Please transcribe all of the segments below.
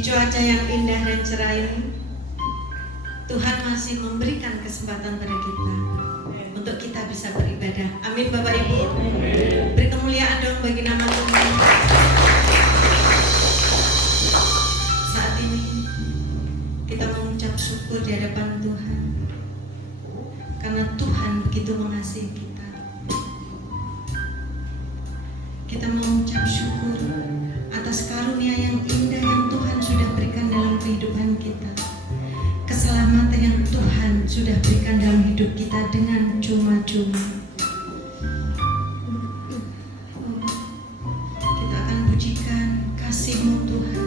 Di cuaca yang indah dan cerah ini, Tuhan masih memberikan kesempatan pada kita untuk kita bisa beribadah. Amin Bapak Ibu. Beri kemuliaan dong bagi nama Tuhan. Saat ini kita mengucap syukur di hadapan Tuhan, karena Tuhan begitu mengasihi kita. Kita mengucap syukur atas karunia yang indah yang Tuhan sudah berikan dalam kehidupan kita, keselamatan yang Tuhan sudah berikan dalam hidup kita dengan cuma-cuma. Kita akan pujikan kasih-Mu Tuhan.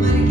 Mari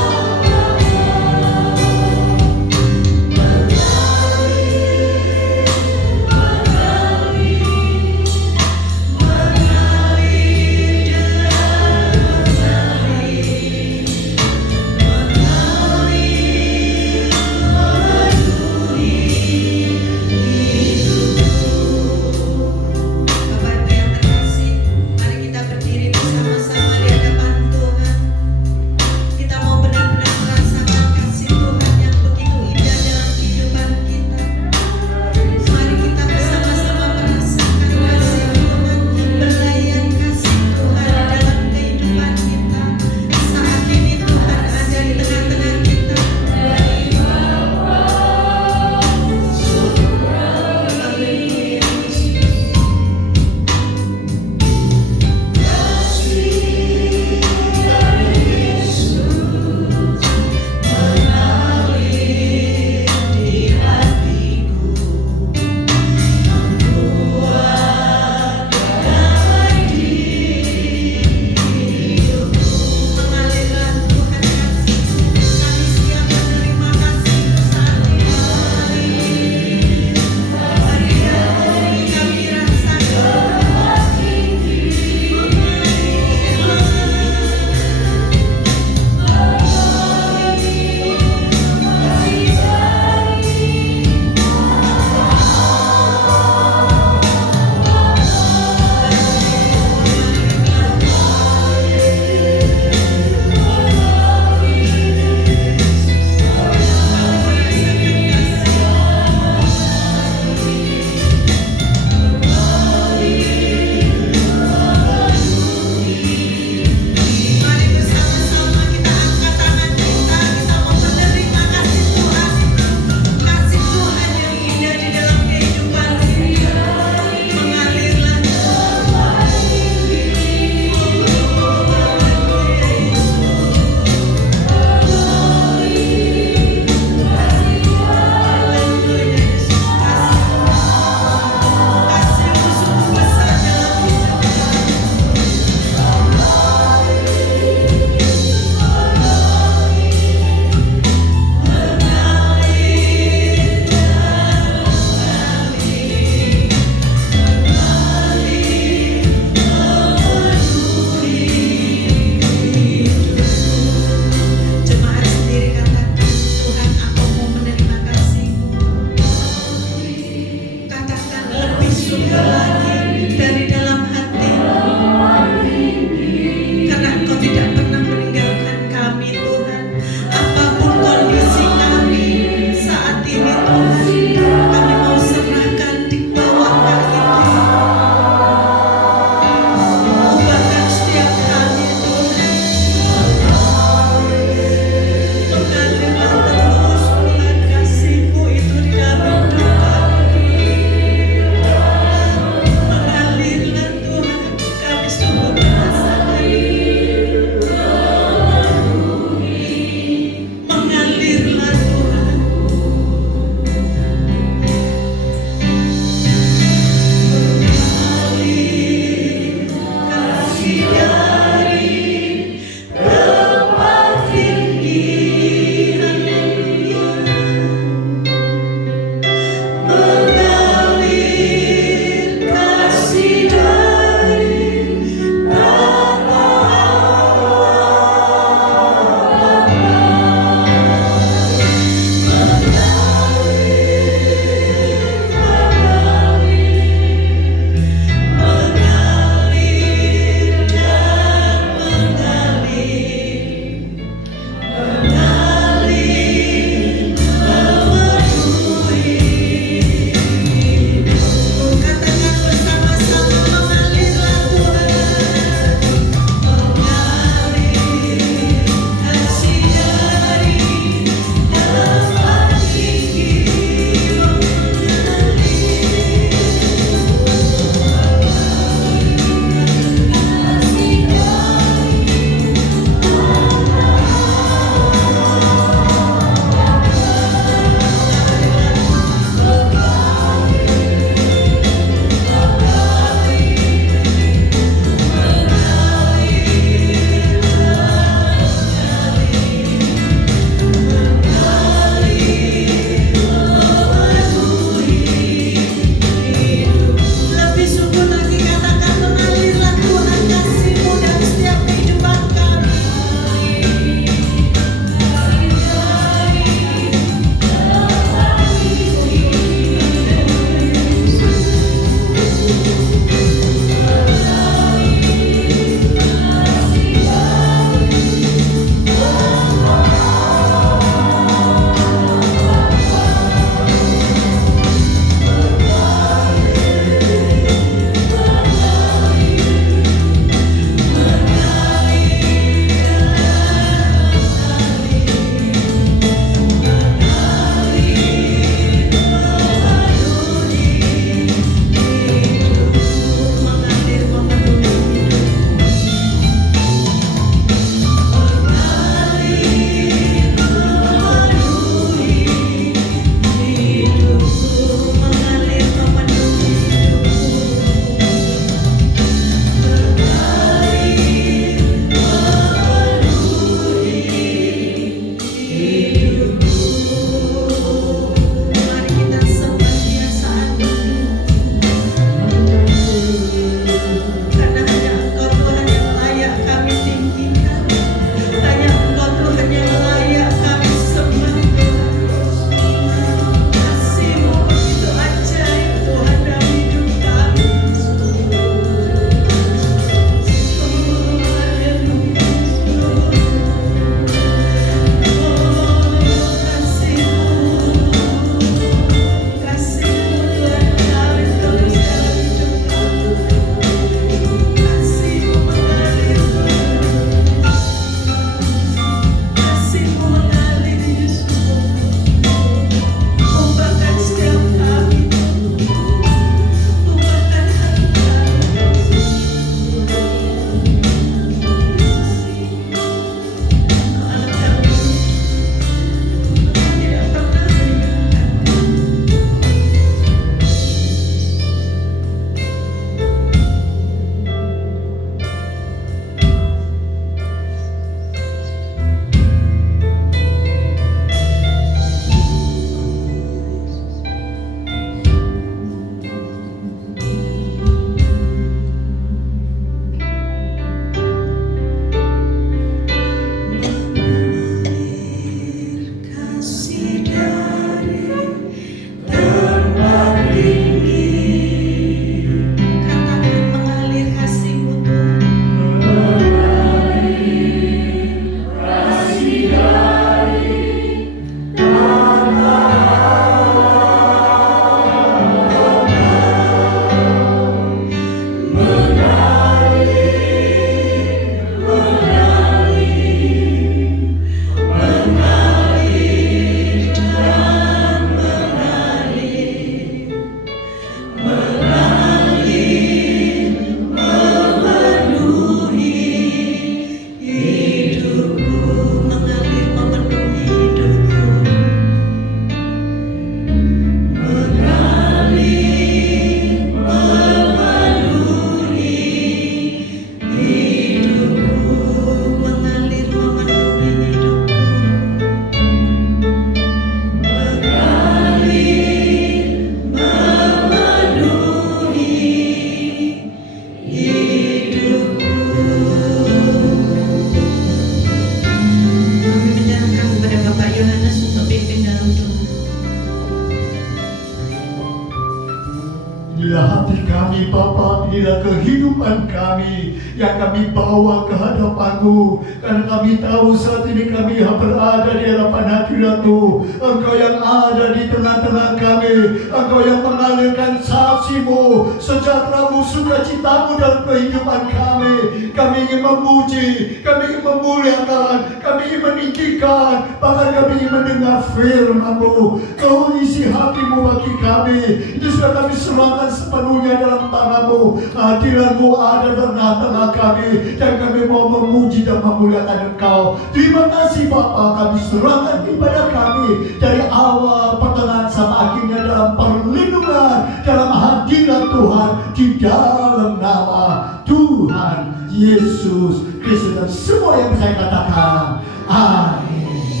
kami Bapa, inilah kehidupan kami yang kami bawa ke hadapan-Mu, karena kami tahu saat ini kami berada di hadapan hadirat-Mu. Engkau yang ada di tengah-tengah kami, Engkau yang mengalirkan saksi-Mu, sejahtera-Mu, sukacita-Mu dalam kehidupan kami. Kami ingin memuji, kami ingin memuliakan, kami ingin meninggikan, bahkan kami ingin mendengar firman-Mu. Kau isi hati-Mu bagi kami, itu sudah kami serahkan sepenuhnya dalam tangan-Mu. Hadirat-Mu ada di tengah-tengah kami, dan kami mau memuji dan memuliakan Engkau. Terima kasih Bapa, kami serahkan ibadah kami dari awal, pertengahan sampai akhirnya dalam perlindungan, dalam hadirat Tuhan, di dalam nama Tuhan Yesus Kristus. Dan semua yang saya katakan amin.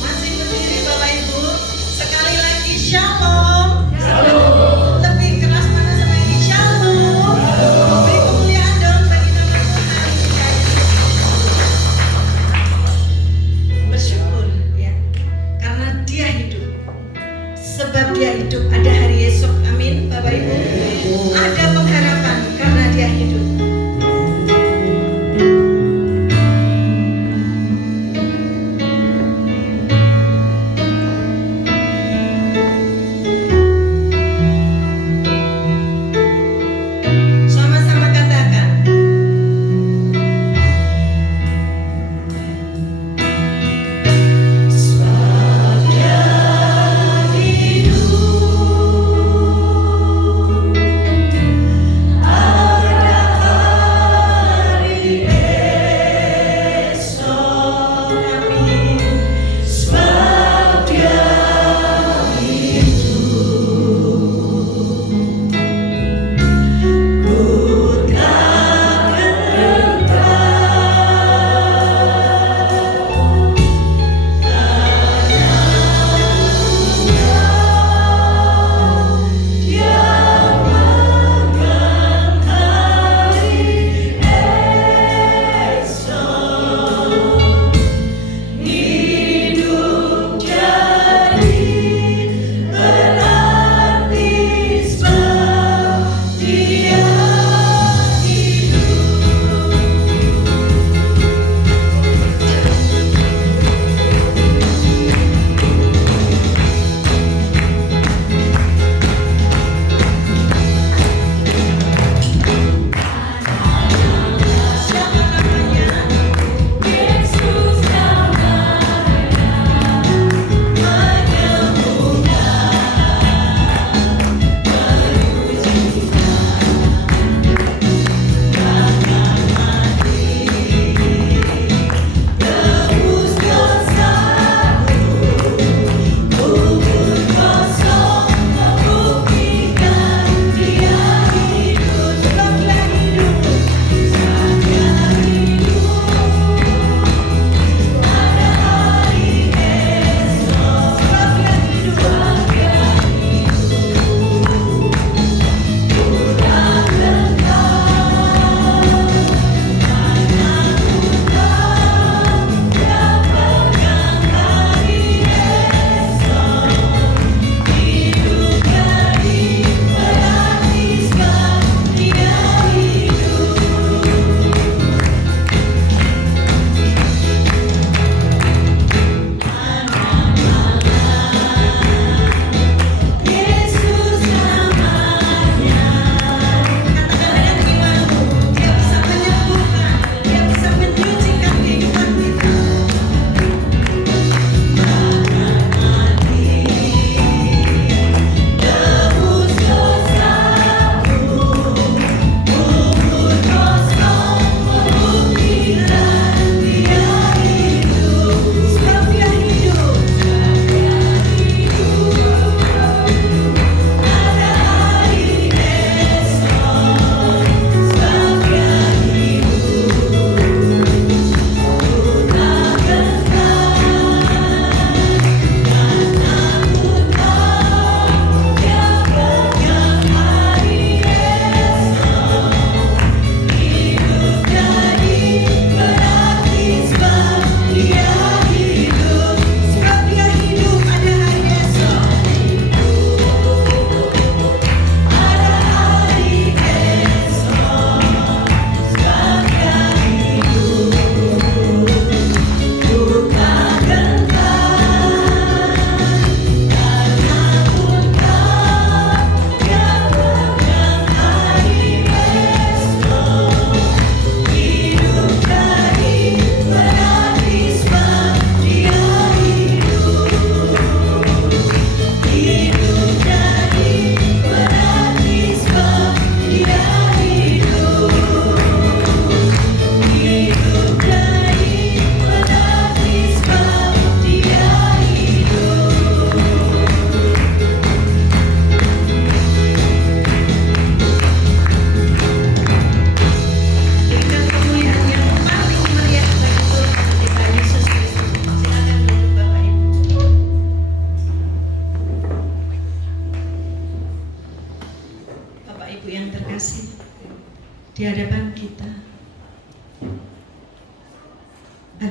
Masih berdiri Bapak Ibu, sekali lagi shalom. Shalom. Lebih keras mana sama ini, shalom. Beri kemuliaan dong bagi nama Tuhan. Bersyukur ya, karena Dia hidup. Sebab Dia hidup, ada hari esok. Amin Bapak Ibu. Ada pengharapan karena Dia hidup.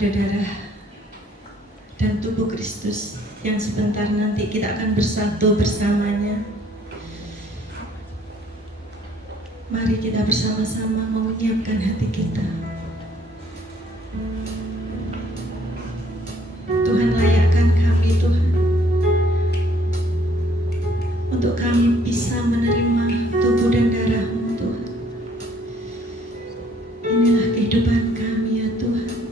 kepada darah dan tubuh Kristus yang sebentar nanti kita akan bersatu bersamanya. Mari kita bersama-sama menyiapkan hati kita. Tuhan, layakkan kami Tuhan, untuk kami bisa menerima tubuh dan darah-Mu Tuhan. Inilah kehidupan kami ya Tuhan.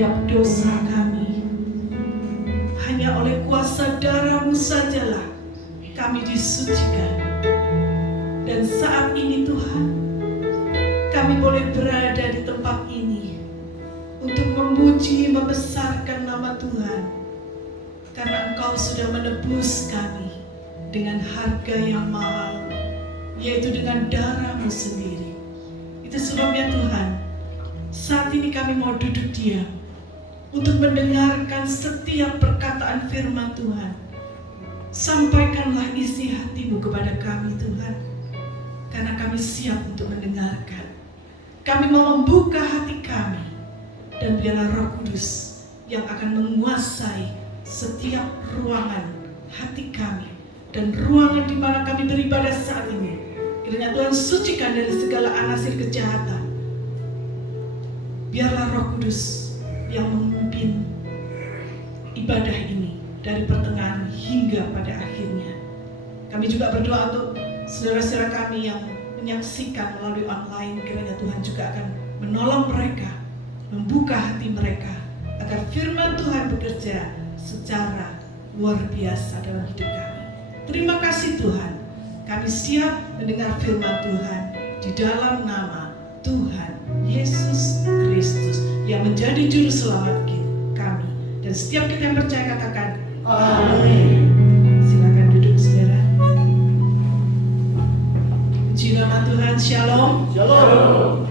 setiap dosa kami. Hanya oleh kuasa darah-Mu sajalah kami disucikan. Dan saat ini Tuhan, kami boleh berada di tempat ini untuk memuji, membesarkan nama Tuhan. Karena Engkau sudah menebus kami dengan harga yang mahal, yaitu dengan darah-Mu sendiri. Itu sebabnya Tuhan, saat ini kami mau duduk diam untuk mendengarkan setiap perkataan firman Tuhan. Sampaikanlah isi hati-Mu kepada kami Tuhan, karena kami siap untuk mendengarkan. Kami mau membuka hati kami, dan biarlah Roh Kudus yang akan menguasai setiap ruangan hati kami dan ruangan di mana kami beribadah saat ini. Kiranya Tuhan sucikan dari segala anasir kejahatan. Biarlah Roh Kudus yang memimpin ibadah ini dari pertengahan hingga pada akhirnya. Kami juga berdoa untuk saudara-saudara kami yang menyaksikan melalui online. Kiranya Tuhan juga akan menolong mereka, membuka hati mereka, agar firman Tuhan bekerja secara luar biasa dalam hidup kami. Terima kasih Tuhan, kami siap mendengar firman Tuhan di dalam nama Tuhan Yesus Kristus yang menjadi juru selamat kami. Dan setiap kita yang percaya katakan amin. Silakan duduk saudara. Puji nama Tuhan. Shalom. Shalom.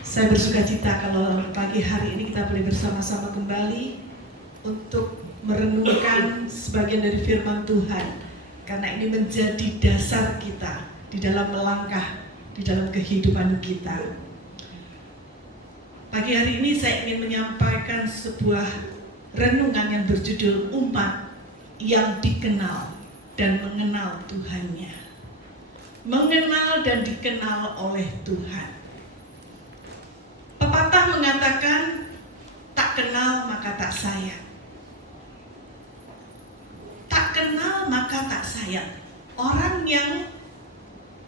Saya bersuka cita kalau pagi hari ini kita boleh bersama-sama kembali untuk merenungkan sebagian dari firman Tuhan, karena ini menjadi dasar kita di dalam melangkah di dalam kehidupan kita. Pagi hari ini saya ingin menyampaikan sebuah renungan yang berjudul umat yang dikenal dan mengenal Tuhannya. Mengenal dan dikenal oleh Tuhan. Pepatah mengatakan, tak kenal maka tak sayang. Tak kenal maka tak sayang. Orang yang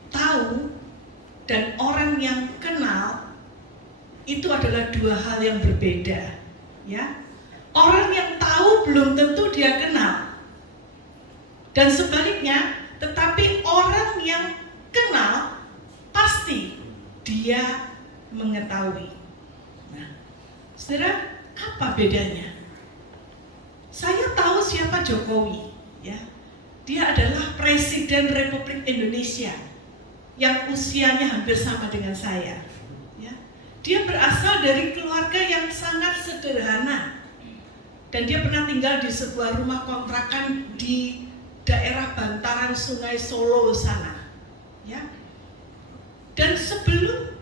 tahu dan orang yang kenal itu adalah dua hal yang berbeda, ya. Orang yang tahu belum tentu dia kenal. Dan sebaliknya, tetapi orang yang kenal pasti dia mengetahui. Nah, saudara, apa bedanya? Saya tahu siapa Jokowi, ya. Dia adalah Presiden Republik Indonesia yang usianya hampir sama dengan saya. Ya. Dia berasal dari keluarga yang sangat sederhana. Dan dia pernah tinggal di sebuah rumah kontrakan di daerah bantaran Sungai Solo sana. Ya. Dan sebelum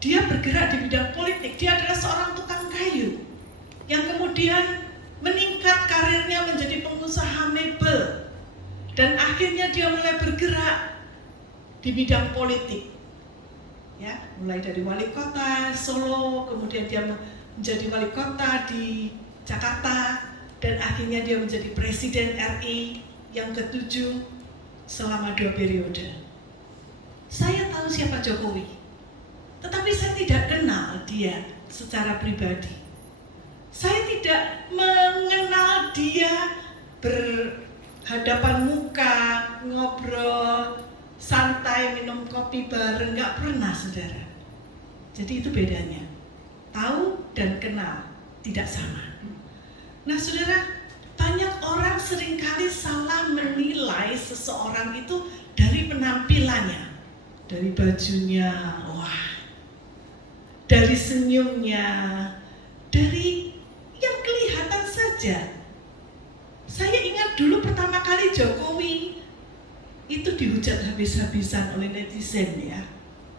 dia bergerak di bidang politik, dia adalah seorang tukang kayu yang kemudian meningkat karirnya menjadi pengusaha mebel, dan akhirnya dia mulai bergerak di bidang politik, ya, mulai dari wali kota Solo, kemudian dia menjadi wali kota di Jakarta, dan akhirnya dia menjadi Presiden RI yang ke-7 selama 2 periode. Saya tahu siapa Jokowi, tetapi saya tidak kenal dia secara pribadi. Saya tidak mengenal dia berhadapan muka, ngobrol, santai, minum kopi bareng, nggak pernah, saudara. Jadi itu bedanya. Tahu dan kenal tidak sama. Nah, saudara, banyak orang seringkali salah menilai seseorang itu dari penampilannya, dari bajunya, wah, dari senyumnya, dari yang kelihatan saja. Saya ingat dulu pertama kali Jokowi itu dihujat habis-habisan oleh netizen, ya.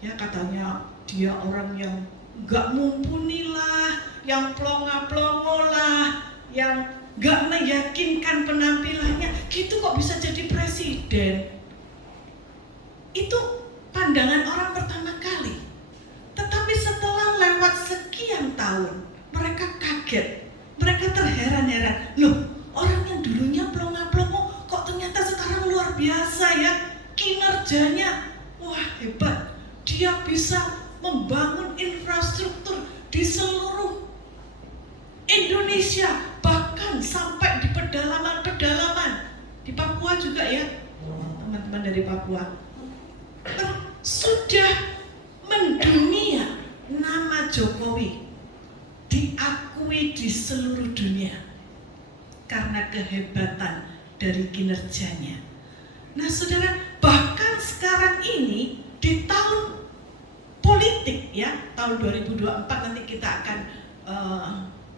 Ya, katanya dia orang yang nggak mumpuni lah, yang plonga-plongo lah, yang nggak meyakinkan penampilannya. Gitu kok bisa jadi presiden? Itu pandangan orang pertama kali. Tetapi setelah lewat sekian tahun, mereka kaget. Mereka terheran-heran, loh, orang yang dulunya plonga-plongo kok ternyata sekarang luar biasa, ya. Kinerjanya, wah, hebat. Dia bisa membangun infrastruktur Indonesia, bahkan sampai di pedalaman-pedalaman di Papua juga ya, teman-teman dari Papua, sudah mendunia. Nama Jokowi diakui di seluruh dunia karena kehebatan dari kinerjanya. Nah saudara, bahkan sekarang ini di tahun politik ya, tahun 2024 nanti kita akan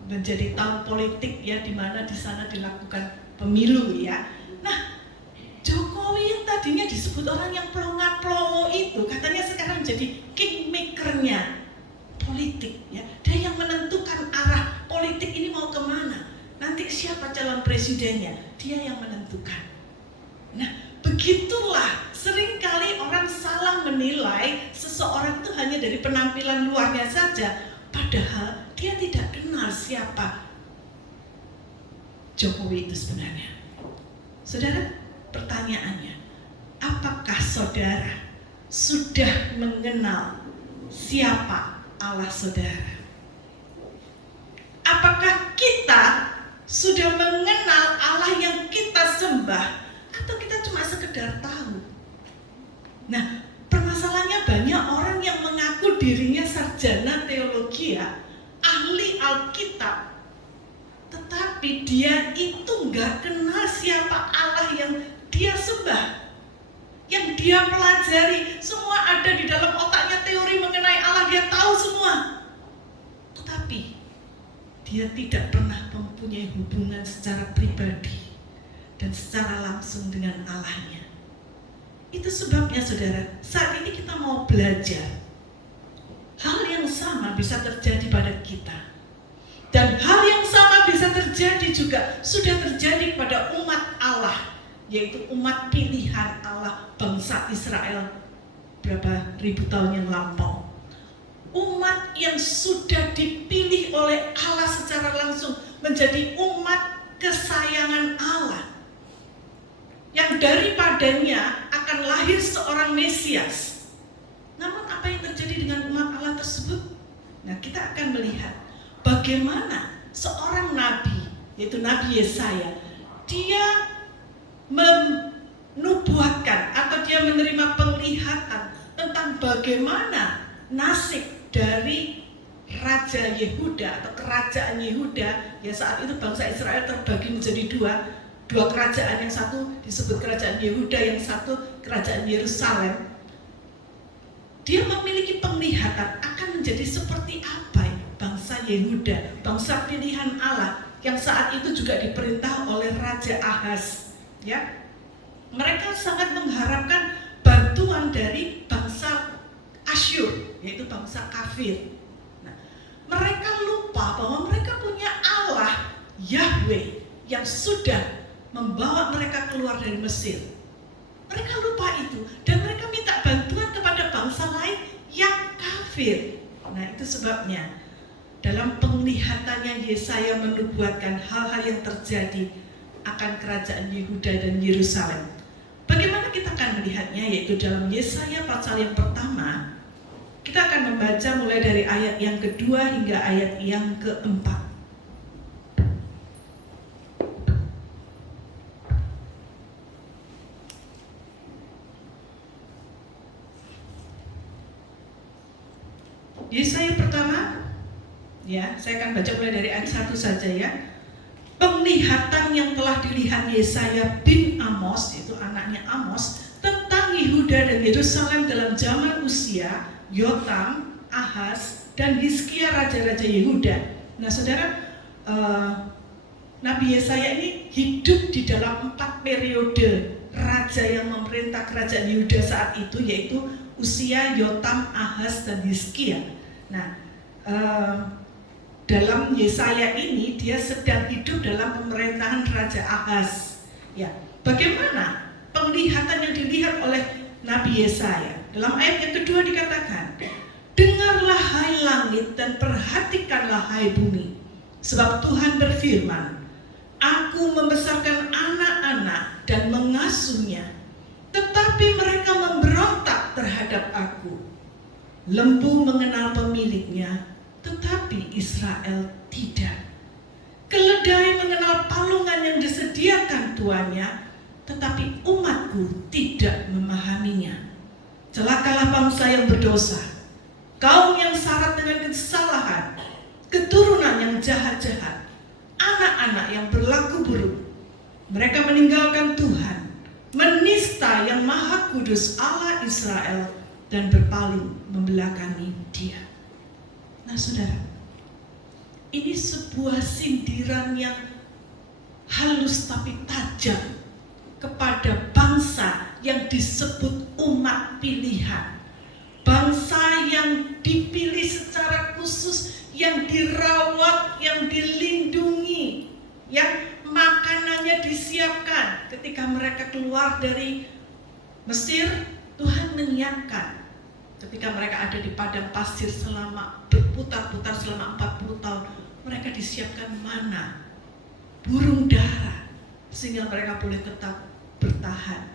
menjadi tahun politik ya, di mana di sana dilakukan pemilu ya. Nah, Jokowi yang tadinya disebut orang yang pelongo-pelongo itu katanya sekarang jadi kingmaker-nya politik ya. Dia yang menentukan arah politik ini mau kemana. Nanti siapa calon presidennya, dia yang menentukan. Nah, begitulah seringkali orang salah menilai seseorang itu hanya dari penampilan luarnya saja, padahal dia tidak kenal siapa Jokowi itu sebenarnya. Saudara, pertanyaannya, apakah saudara sudah mengenal siapa Allah saudara? Apakah kita sudah mengenal Allah yang kita sembah, atau kita cuma sekedar tahu? Nah, permasalahannya banyak orang yang mengaku dirinya sarjana teologi ya, ahli Alkitab, tetapi dia itu nggak kenal siapa Allah yang dia sembah, yang dia pelajari. Semua ada di dalam otaknya, teori mengenai Allah dia tahu semua, tetapi dia tidak pernah mempunyai hubungan secara pribadi dan secara langsung dengan Allahnya. Itu sebabnya saudara, saat ini kita mau belajar. Hal yang sama bisa terjadi pada kita. Dan hal yang sama bisa terjadi juga, sudah terjadi pada umat Allah, yaitu umat pilihan Allah, bangsa Israel berapa ribu tahun yang lampau. Umat yang sudah dipilih oleh Allah secara langsung menjadi umat kesayangan Allah, yang daripadanya akan lahir seorang Mesias. Namun apa yang terjadi dengan umat Allah tersebut? Nah, kita akan melihat bagaimana seorang nabi, yaitu Nabi Yesaya, dia menubuatkan atau dia menerima penglihatan tentang bagaimana nasib dari Raja Yehuda atau kerajaan Yehuda. Ya, saat itu bangsa Israel terbagi menjadi dua kerajaan, yang satu disebut kerajaan Yehuda, yang satu kerajaan Yerusalem. Dia memiliki penglihatan akan menjadi seperti apa bangsa Yehuda, bangsa pilihan Allah, yang saat itu juga diperintah oleh Raja Ahaz. Ya, mereka sangat mengharapkan bantuan dari bangsa Asyur, yaitu bangsa kafir. Nah, mereka lupa bahwa mereka punya Allah Yahweh yang sudah membawa mereka keluar dari Mesir. Mereka lupa itu dan mereka minta bantuan kepada bangsa lain yang kafir. Nah, itu sebabnya dalam penglihatannya Yesaya menubuatkan hal-hal yang terjadi akan kerajaan Yehuda dan Yerusalem. Bagaimana kita akan melihatnya? Yaitu dalam Yesaya pasal yang pertama. Kita akan membaca mulai dari ayat yang kedua hingga ayat yang keempat. Yesaya pertama, ya, saya akan baca mulai dari ayat 1 saja ya. Penglihatan yang telah dilihat Yesaya bin Amos, yaitu anaknya Amos, tentang Yehuda dan Yerusalem dalam zaman Usia, Yotam, Ahaz, dan Hizkia raja-raja Yehuda. Nah saudara, Nabi Yesaya ini hidup di dalam 4 periode raja yang memerintah kerajaan Yehuda saat itu, yaitu Usia, Yotam, Ahaz, dan Hizkia. Nah, dalam Yesaya ini dia sedang hidup dalam pemerintahan Raja Ahaz. Ya, bagaimana penglihatan yang dilihat oleh Nabi Yesaya? Dalam ayat yang kedua dikatakan, dengarlah hai langit dan perhatikanlah hai bumi, sebab Tuhan berfirman, aku membesarkan anak-anak dan mengasuhnya, tetapi mereka memberontak terhadap aku. Lembu mengenal pemiliknya, tetapi Israel tidak. Keledai mengenal palungan yang disediakan tuannya, tetapi umatku tidak memahaminya. Celakalah bangsa yang berdosa, kaum yang syarat dengan kesalahan, keturunan yang jahat-jahat, anak-anak yang berlaku buruk. Mereka meninggalkan Tuhan, menista yang Maha Kudus Allah Israel, dan berpaling membelakangi Dia. Nah, saudara, ini sebuah sindiran yang halus tapi tajam kepada bangsa yang disebut umat pilihan. Bangsa yang dipilih secara khusus, yang dirawat, yang dilindungi, yang makanannya disiapkan. Ketika mereka keluar dari Mesir, Tuhan menyiapkan. Ketika mereka ada di padang pasir selama berputar-putar selama 40 tahun, mereka disiapkan mana, burung dara, sehingga mereka boleh tetap bertahan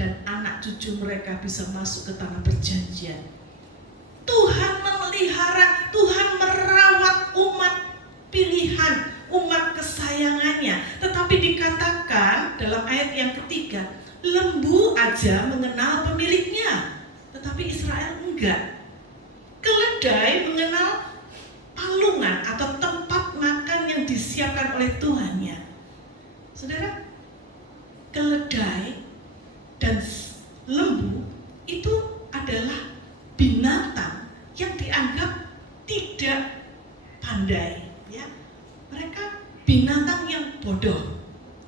dan anak cucu mereka bisa masuk ke tanah perjanjian. Tuhan memelihara, Tuhan merawat umat pilihan, umat kesayangannya. Tetapi dikatakan dalam ayat yang ketiga, lembu aja mengenal pemiliknya, tetapi Israel enggak. Keledai mengenal palungan atau tempat makan yang disiapkan oleh Tuhannya. Saudara, keledai dan lembu itu adalah binatang yang dianggap tidak pandai, ya. Mereka binatang yang bodoh,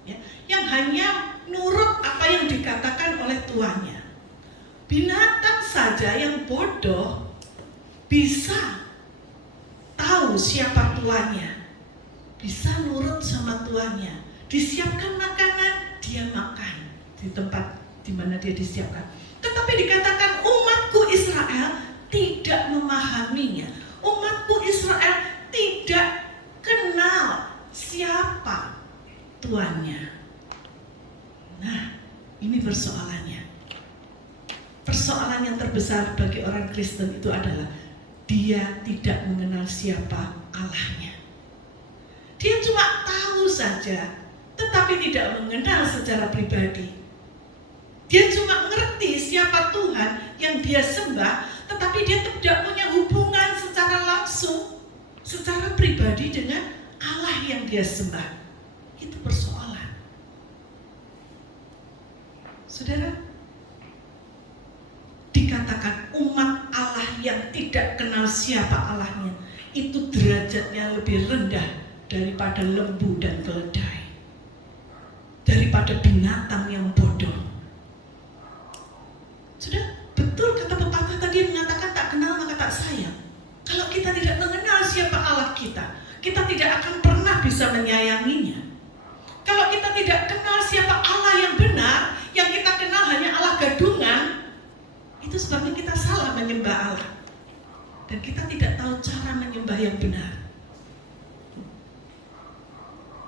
ya, yang hanya nurut apa yang dikatakan oleh tuannya. Binatang saja yang bodoh bisa tahu siapa tuannya, bisa nurut sama tuannya. Disiapkan makanan, dia makan di tempat di mana dia disiapkan. Tetapi dikatakan umatku Israel tidak memahaminya. Umatku Israel tidak kenal siapa tuannya. Nah, ini persoalannya. Persoalan yang terbesar bagi orang Kristen itu adalah dia tidak mengenal siapa Allahnya. Dia cuma tahu saja, tetapi tidak mengenal secara pribadi. Dia cuma ngerti siapa Tuhan yang dia sembah, tetapi dia tidak punya hubungan secara langsung, secara pribadi dengan Allah yang dia sembah. Itu persoalan. Saudara, dikatakan umat Allah yang tidak kenal siapa Allahnya, itu derajatnya lebih rendah daripada lembu dan keledai, daripada binatang yang bodoh. Sudah betul kata pepatah tadi mengatakan tak kenal maka tak sayang. Kalau kita tidak mengenal siapa Allah kita, kita tidak akan pernah bisa menyayanginya. Kalau kita tidak kenal siapa Allah yang benar, yang kita kenal hanya Allah gadungan, itu sebabnya kita salah menyembah Allah. Dan kita tidak tahu cara menyembah yang benar.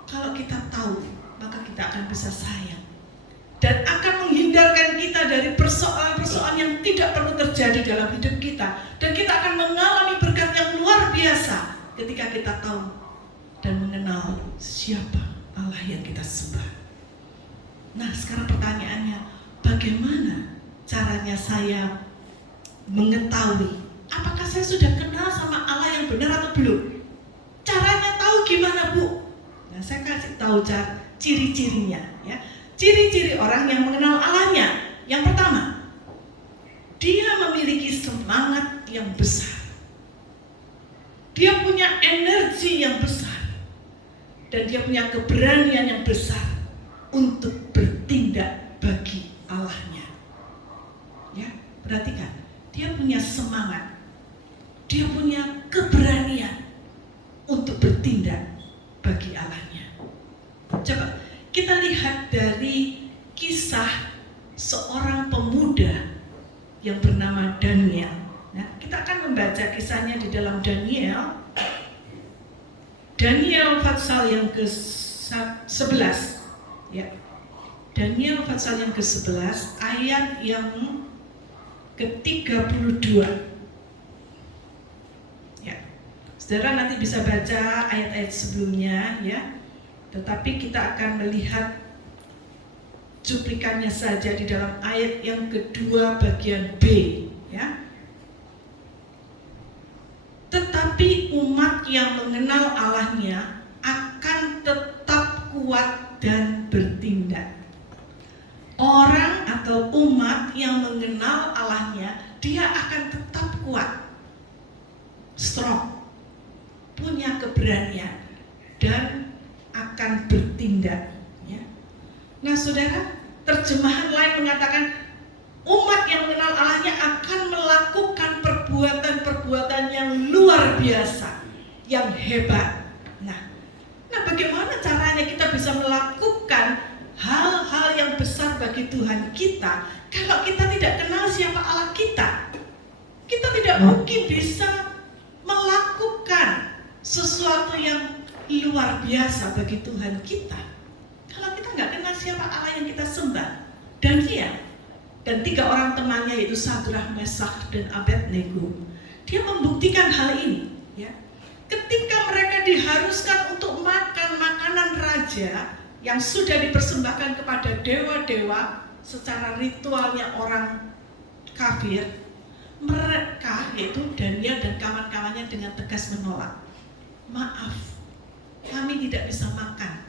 Kalau kita tahu, maka kita akan bisa sayang. Dan akan menghindarkan kita dari persoalan-persoalan yang tidak perlu terjadi dalam hidup kita. Dan kita akan mengalami berkat yang luar biasa ketika kita tahu dan mengenal siapa Allah yang kita sembah. Nah, sekarang pertanyaannya, bagaimana caranya saya mengetahui apakah saya sudah kenal sama Allah yang benar atau belum? Caranya tahu gimana, Bu? Nah, saya kasih tahu ciri-cirinya, ya. Ciri-ciri orang yang mengenal Allahnya. Yang pertama, dia memiliki semangat yang besar. Dia punya energi yang besar. Dan dia punya keberanian yang besar untuk bertindak bagi Allahnya. Ya, perhatikan. Dia punya semangat. Dia punya keberanian untuk bertindak bagi Allahnya. Coba kita lihat dari kisah seorang pemuda yang bernama Daniel. Nah, kita akan membaca kisahnya di dalam Daniel pasal yang ke-11, ya. Daniel pasal yang ke-11 ayat yang ke-32. Ya. Saudara nanti bisa baca ayat-ayat sebelumnya ya. Tetapi kita akan melihat cuplikannya saja di dalam ayat yang kedua bagian B ya. Tetapi umat yang mengenal Allahnya akan tetap kuat dan bertindak. Orang atau umat yang mengenal Allahnya, dia akan tetap kuat, strong, punya keberanian, dan akan bertindak ya. Nah saudara, terjemahan lain mengatakan umat yang mengenal Allahnya akan melakukan perbuatan-perbuatan yang luar biasa, yang hebat. Nah bagaimana caranya kita bisa melakukan hal-hal yang besar bagi Tuhan kita kalau kita tidak kenal siapa Allah kita? Kita tidak mungkin bisa melakukan sesuatu yang luar biasa bagi Tuhan kita kalau kita nggak kenal siapa Allah yang kita sembah. Daniel dan 3 orang temannya yaitu Sadrah, Meshach, dan Abednego, dia membuktikan hal ini ya. Ketika mereka diharuskan untuk makan makanan raja yang sudah dipersembahkan kepada dewa-dewa secara ritualnya orang kafir, mereka yaitu Daniel dan kawan-kawannya dengan tegas menolak. Maaf, kami tidak bisa makan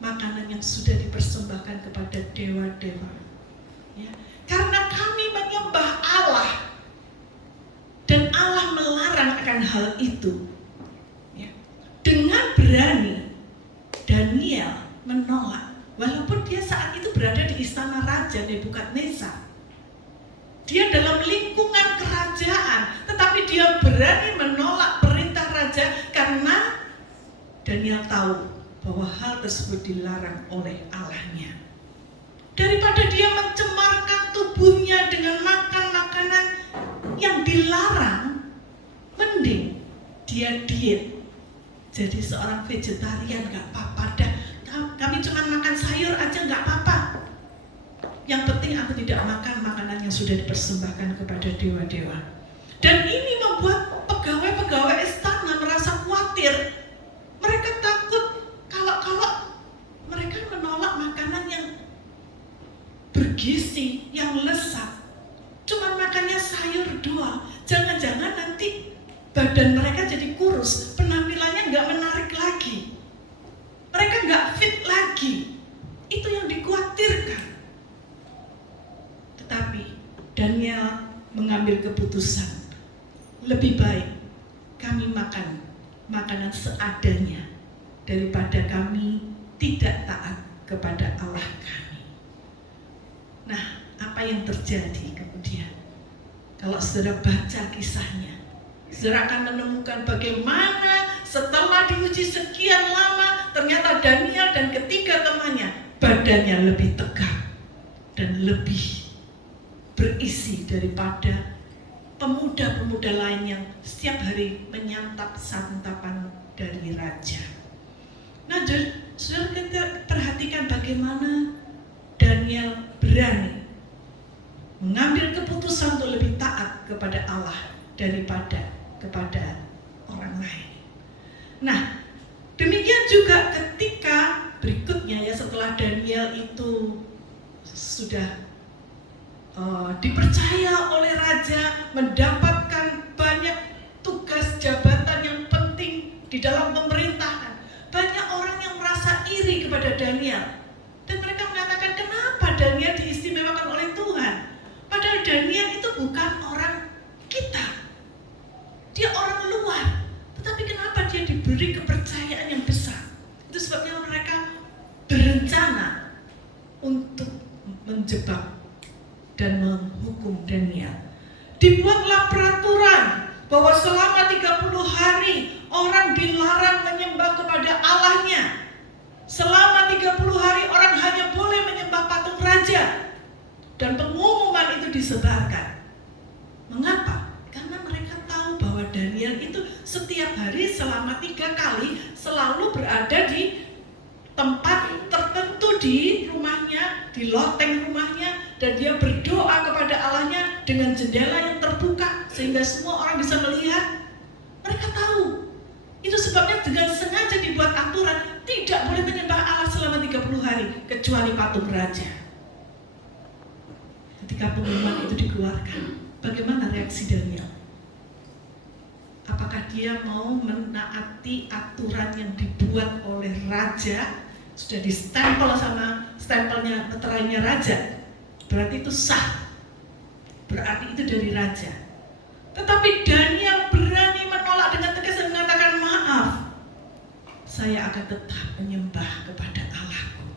makanan yang sudah dipersembahkan kepada dewa-dewa ya. Karena kami menyembah Allah dan Allah melarang akan hal itu ya. Dengan berani Daniel menolak, walaupun dia saat itu berada di istana Raja Nebukadnezar. Dia dalam lingkungan kerajaan, tetapi dia berani menolak perintah raja karena Daniel tahu bahwa hal tersebut dilarang oleh Allahnya. Daripada dia mencemarkan tubuhnya dengan makan makanan yang dilarang, mending dia diet. Jadi seorang vegetarian gak apa-apa dah. Kami cuma makan sayur aja gak apa-apa. Yang penting aku tidak makan makanan yang sudah dipersembahkan kepada dewa-dewa. Dan ini membuat pegawai-pegawai istana merasa khawatir. Mereka takut kalau mereka menolak makanan yang bergizi, yang lezat. Cuma makannya sayur doang. Jangan-jangan nanti badan mereka jadi kurus, penampilannya nggak menarik lagi. Mereka nggak fit lagi. Itu yang dikhawatirkan. Tetapi Daniel mengambil keputusan, lebih baik kami makan makanan seadanya daripada kami tidak taat kepada Allah kami. Nah, apa yang terjadi kemudian? Kalau saudara baca kisahnya, saudara akan menemukan bagaimana setelah diuji sekian lama, ternyata Daniel dan ketiga temannya badannya lebih tegap dan lebih berisi daripada pemuda-pemuda lain yang setiap hari menyantap santapan dari raja. Nah, saudara kita perhatikan bagaimana Daniel berani mengambil keputusan untuk lebih taat kepada Allah daripada kepada orang lain. Nah, demikian juga ketika berikutnya ya, setelah Daniel itu sudah dipercaya oleh raja, mendapatkan banyak tugas jabatan yang penting di dalam pemerintahan. Banyak orang yang merasa iri kepada Daniel. Dan mereka mengatakan, kenapa Daniel diistimewakan oleh Tuhan? Padahal Daniel itu bukan orang kita. Dia orang luar. Tetapi kenapa dia diberi kepercayaan yang besar? Itu sebabnya mereka berencana untuk menjebak dan menghukum Daniel. Dibuatlah peraturan bahwa selama 30 hari orang dilarang menyembah kepada Allahnya. Selama 30 hari orang hanya boleh menyembah patung raja. Dan pengumuman itu disebarkan. Mengapa? Karena mereka tahu bahwa Daniel itu setiap hari selama 3 kali selalu berada di tempat tertentu di rumahnya, di loteng rumahnya, dan dia berdoa kepada Allahnya dengan jendela yang terbuka sehingga semua orang bisa melihat. Mereka tahu dengan sengaja dibuat aturan tidak boleh menyembah Allah selama 30 hari kecuali patung raja. Ketika pengumuman itu dikeluarkan, bagaimana reaksi Daniel? Apakah dia mau menaati aturan yang dibuat oleh raja? Sudah distempel sama stempelnya, meterainya raja, berarti itu sah, berarti itu dari raja. Tetapi Daniel berani menolak dengan tegas dan mengatakan, maaf, saya akan tetap menyembah kepada Allahku.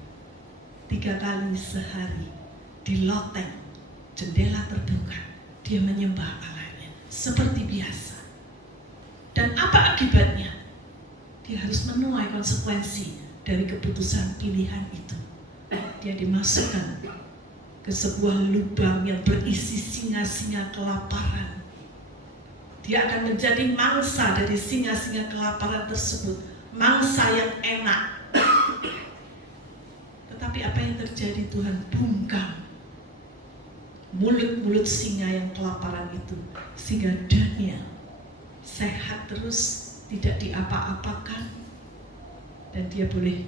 3 kali sehari di loteng, jendela terbuka, dia menyembah Allahnya seperti biasa. Dan apa akibatnya? Dia harus menuai konsekuensi dari keputusan pilihan itu. Dia dimasukkan ke sebuah lubang yang berisi singa-singa kelaparan. Dia akan menjadi mangsa dari singa-singa kelaparan tersebut, mangsa yang enak. Tetapi apa yang terjadi? Tuhan bungkam mulut-mulut singa yang kelaparan itu, sehingga Daniel sehat terus, tidak diapa-apakan, dan dia boleh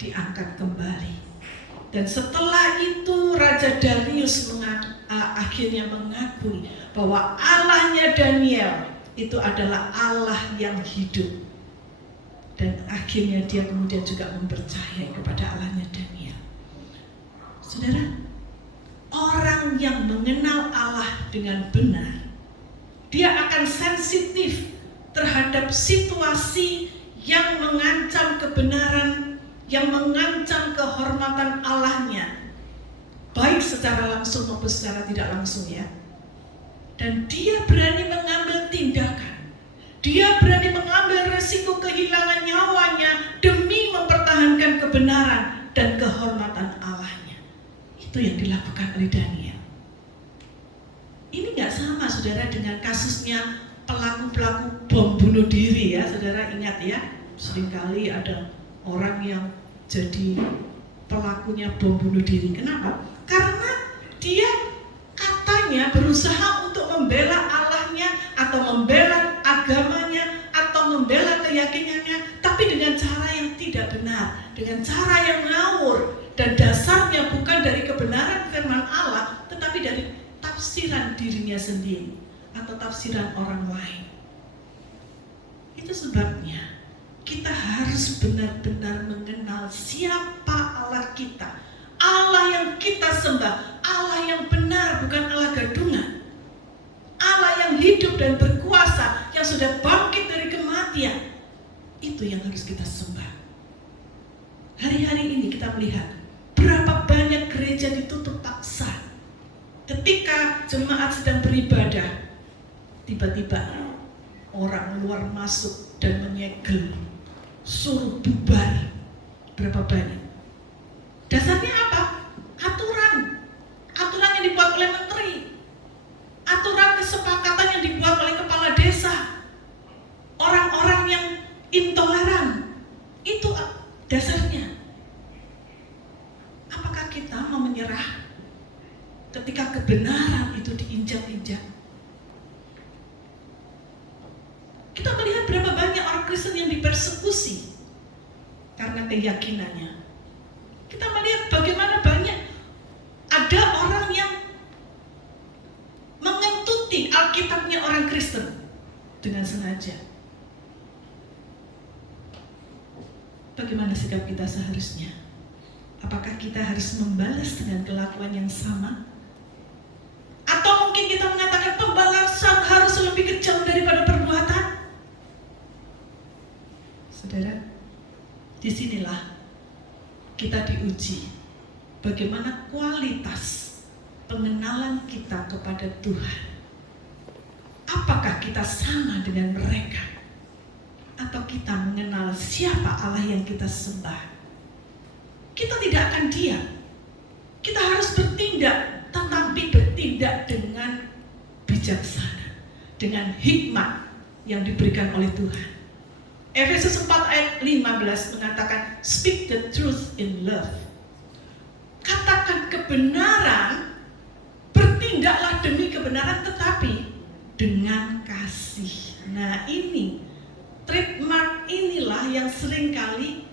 diangkat kembali. Dan setelah itu Raja Darius akhirnya mengakui bahwa Allahnya Daniel itu adalah Allah yang hidup. Dan akhirnya dia kemudian juga mempercayai kepada Allahnya Daniel. Saudara, orang yang mengenal Allah dengan benar, dia akan sensitif terhadap situasi yang mengancam kebenaran, yang mengancam kehormatan Allahnya, baik secara langsung maupun secara tidak langsung ya. Dan dia berani mengambil tindakan, dia berani mengambil resiko kehilangan nyawanya demi mempertahankan kebenaran dan kehormatan Allahnya. Itu yang dilakukan oleh Daniel. Ini gak sama saudara dengan kasusnya pelaku-pelaku bom bunuh diri ya, saudara ingat ya. Seringkali ada orang yang jadi pelakunya bom bunuh diri. Kenapa? Karena dia katanya berusaha untuk membela Allahnya atau membela agamanya atau membela keyakinannya, tapi dengan cara yang tidak benar, dengan cara yang ngawur, dan dasarnya bukan dari kebenaran firman Allah, tetapi dari tafsiran dirinya sendiri atau tafsiran orang lain. Itu sebabnya kita harus benar-benar mengenal siapa Allah kita, Allah yang kita sembah, Allah yang benar, bukan Allah gadungan, Allah yang hidup dan berkuasa, yang sudah bangkit dari kematian. Itu yang harus kita sembah. Hari-hari ini kita melihat berapa banyak gereja ditutup paksa. Ketika jemaat sedang beribadah, tiba-tiba orang luar masuk dan menyegel, suruh bubar. Berapa banyak? Dasarnya apa? Aturan yang dibuat oleh menteri, aturan kesepakatan yang dibuat oleh kepala desa, orang-orang yang intoleran. Itu dasarnya. Apakah kita mau menyerah ketika kebenaran itu diinjak-injak? Kita melihat berapa banyak orang Kristen yang dipersekusi karena keyakinannya. Kita melihat bagaimana banyak ada orang yang mengentuti Alkitabnya orang Kristen dengan sengaja. Bagaimana sikap kita seharusnya? Apakah kita harus membalas dengan kelakuan yang sama? Atau mungkin kita mengatakan pembalasan harus lebih kejam daripada perbuatan? Saudara, disinilah kita diuji bagaimana kualitas pengenalan kita kepada Tuhan. Apakah kita sama dengan mereka? Atau kita mengenal siapa Allah yang kita sembah? Kita tidak akan diam. Kita harus bertindak, tetapi bertindak dengan bijaksana, dengan hikmat yang diberikan oleh Tuhan. Efesus 4 ayat 15 mengatakan, speak the truth in love. Katakan kebenaran, bertindaklah demi kebenaran, tetapi dengan kasih. Nah, ini Trademark inilah yang seringkali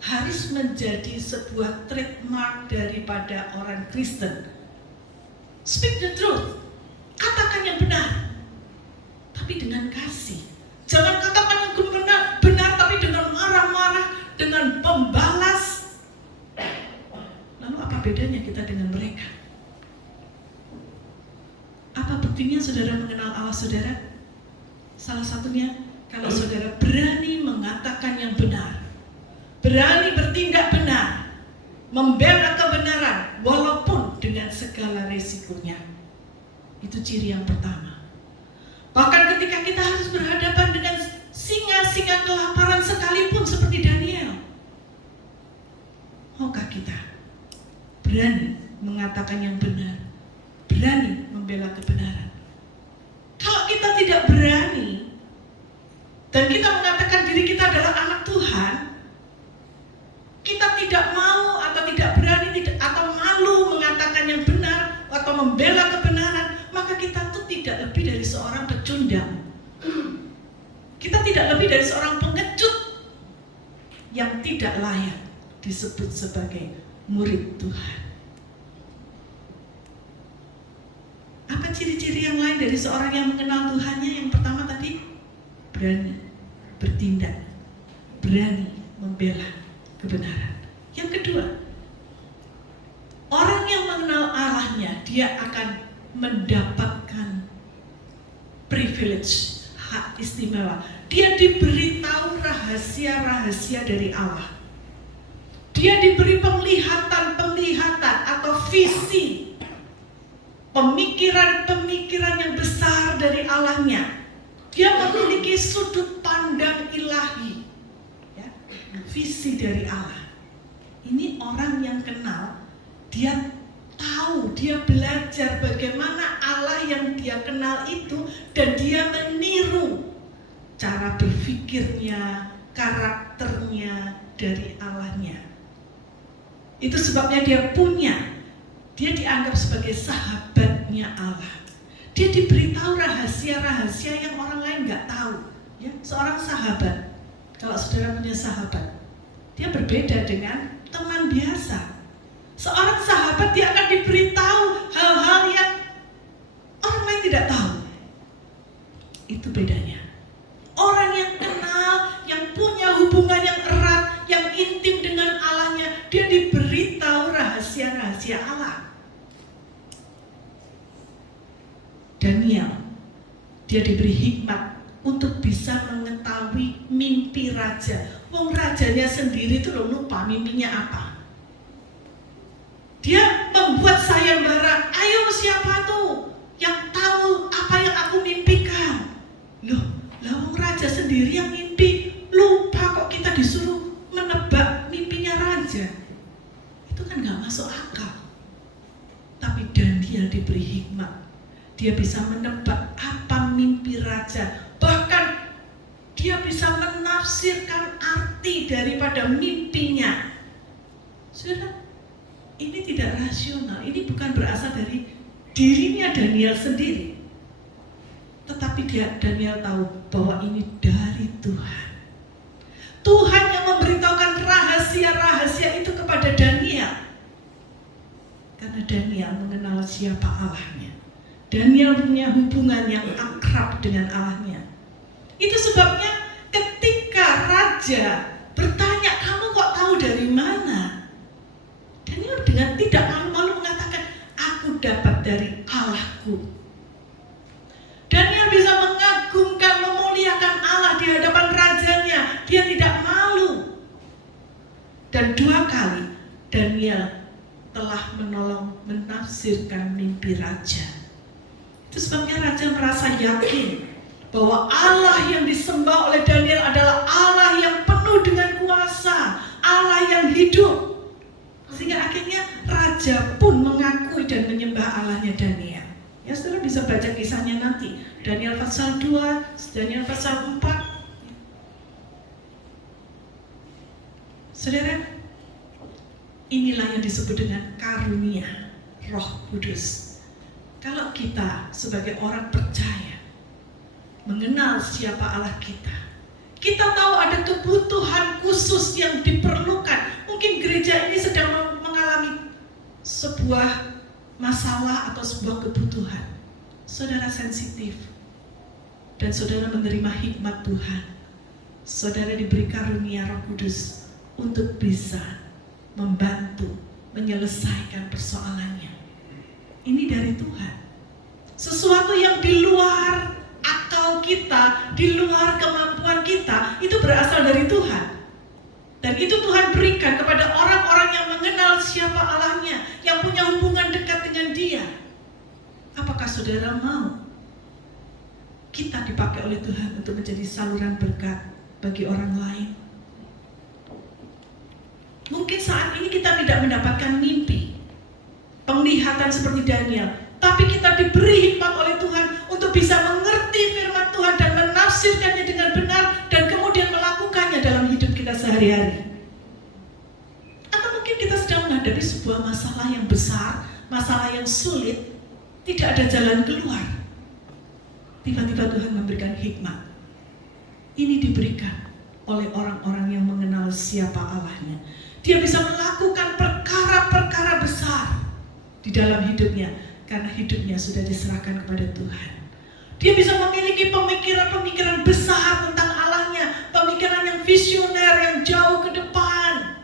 harus menjadi sebuah trademark daripada orang Kristen. Speak the truth, katakan yang benar, tapi dengan kasih. Jangan katakan yang benar tapi dengan marah-marah, dengan pembalas. Lalu apa bedanya kita dengan mereka? Apa buktinya saudara mengenal Allah saudara? Salah satunya, kalau saudara berani mengatakan yang benar, berani bertindak benar, membela kebenaran walaupun dengan segala resikonya. Itu ciri yang pertama. Bahkan ketika kita harus berhadapan dengan singa-singa kelaparan sekalipun seperti Daniel, maukah kita berani mengatakan yang benar, berani membela kebenaran? Kalau kita tidak berani dan kita mengatakan diri kita adalah anak Tuhan, kita tidak mau atau tidak berani atau malu mengatakan yang benar atau membela kebenaran, maka kita tuh tidak lebih dari seorang pecundang. Kita tidak lebih dari seorang pengecut yang tidak layak disebut sebagai murid Tuhan. Apa ciri-ciri yang lain dari seorang yang mengenal Tuhannya? Yang pertama tadi, berani bertindak, berani membela kebenaran. Yang kedua, orang yang mengenal Allahnya, dia akan mendapatkan privilege, hak istimewa. Dia diberitahu rahasia-rahasia dari Allah. Dia diberi penglihatan-penglihatan atau visi, pemikiran-pemikiran yang besar dari Allahnya. Dia memiliki sudut pandang ilahi, ya, visi dari Allah. Ini orang yang kenal, dia tahu, dia belajar bagaimana Allah yang dia kenal itu, dan dia meniru cara berpikirnya, karakternya dari Allahnya. Itu sebabnya dia dianggap sebagai sahabatnya Allah. Dia diberitahu rahasia-rahasia yang orang lain nggak tahu. Ya, seorang sahabat, kalau saudara punya sahabat, dia berbeda dengan teman biasa. Seorang sahabat dia akan diberitahu hal-hal yang orang lain tidak tahu. Itu bedanya. Orang yang kenal, yang punya hubungan yang erat, yang intim dengan Allahnya, dia diberitahu rahasia-rahasia Allah. Daniel, dia diberi hikmat untuk bisa mengetahui mimpi raja. Wong rajanya sendiri itu lupa mimpinya apa. Dia membuat sayembara, ayo siapa tuh yang tahu apa yang aku mimpikan? Loh, wong raja sendiri yang mimpi, lupa kok kita disuruh menebak mimpinya raja. Itu kan gak masuk akal. Tapi Daniel diberi hikmat. Dia bisa menebak apa mimpi raja. Bahkan dia bisa menafsirkan arti daripada mimpinya. Saudara, ini tidak rasional. Ini bukan berasal dari dirinya Daniel sendiri. Tetapi Daniel tahu bahwa ini dari Tuhan. Tuhan yang memberitahukan rahasia-rahasia itu kepada Daniel. Karena Daniel mengenal siapa Allahnya. Daniel punya hubungan yang akrab dengan Allahnya. Itu sebabnya ketika raja bertanya, kamu kok tahu dari mana? Daniel dengan tidak malu-malu mengatakan, aku dapat dari Allahku. Daniel bisa mengagungkan, memuliakan Allah di hadapan rajanya. Dia tidak malu. Dan 2 kali Daniel telah menolong menafsirkan mimpi raja. Itu sebabnya raja merasa yakin bahwa Allah yang disembah oleh Daniel adalah Allah yang penuh dengan kuasa, Allah yang hidup. Sehingga akhirnya raja pun mengakui dan menyembah Allahnya Daniel. Ya, saudara bisa baca kisahnya nanti. Daniel pasal 2, Daniel pasal 4. Saudara, inilah yang disebut dengan karunia Roh Kudus. Kalau kita sebagai orang percaya mengenal siapa Allah kita Kita tahu ada kebutuhan khusus yang diperlukan. Mungkin gereja ini sedang mengalami sebuah masalah atau sebuah kebutuhan. Saudara sensitif dan saudara menerima hikmat Tuhan. Saudara diberi karunia Roh Kudus untuk bisa membantu menyelesaikan persoalannya. Ini dari Tuhan. Sesuatu yang di luar akal kita, di luar kemampuan kita, itu berasal dari Tuhan. Dan itu Tuhan berikan kepada orang-orang yang mengenal siapa Allahnya, yang punya hubungan dekat dengan Dia. Apakah saudara mau kita dipakai oleh Tuhan untuk menjadi saluran berkat bagi orang lain? Mungkin saat ini kita tidak mendapatkan mimpi, penglihatan seperti Daniel, tapi kita diberi hikmat oleh Tuhan untuk bisa mengerti firman Tuhan dan menafsirkannya dengan benar dan kemudian melakukannya dalam hidup kita sehari-hari. Atau mungkin kita sedang menghadapi sebuah masalah yang besar, masalah yang sulit, tidak ada jalan keluar. Tiba-tiba Tuhan memberikan hikmat. Ini diberikan oleh orang-orang yang mengenal siapa Allahnya. Dia bisa melakukan perkara-perkara besar di dalam hidupnya, karena hidupnya sudah diserahkan kepada Tuhan. Dia bisa memiliki pemikiran-pemikiran besar tentang Allahnya, pemikiran yang visioner, yang jauh ke depan.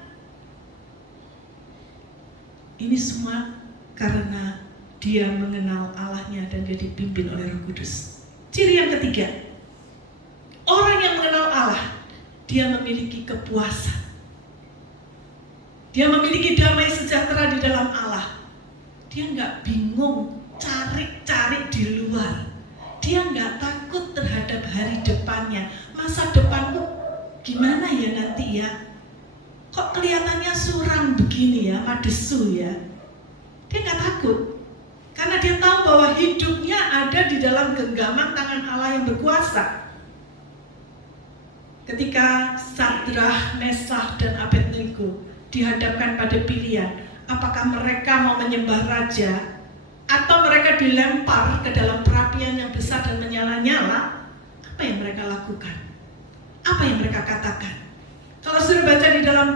Ini semua karena dia mengenal Allahnya dan dia dipimpin oleh Roh Kudus. Ciri yang ketiga, orang yang mengenal Allah, dia memiliki kepuasan. Dia memiliki damai sejahtera di dalam Allah. Dia nggak bingung cari-cari di luar. Dia nggak takut terhadap hari depannya. Masa depanku gimana ya nanti ya? Kok kelihatannya suram begini ya, madesu ya? Dia nggak takut. Karena dia tahu bahwa hidupnya ada di dalam genggaman tangan Allah yang berkuasa. Ketika Sadrah, Mesah, dan Abednego dihadapkan pada pilihan, apakah mereka mau menyembah raja atau mereka dilempar ke dalam perapian yang besar dan menyala-nyala, apa yang mereka lakukan? Apa yang mereka katakan? Kalau sudah baca di dalam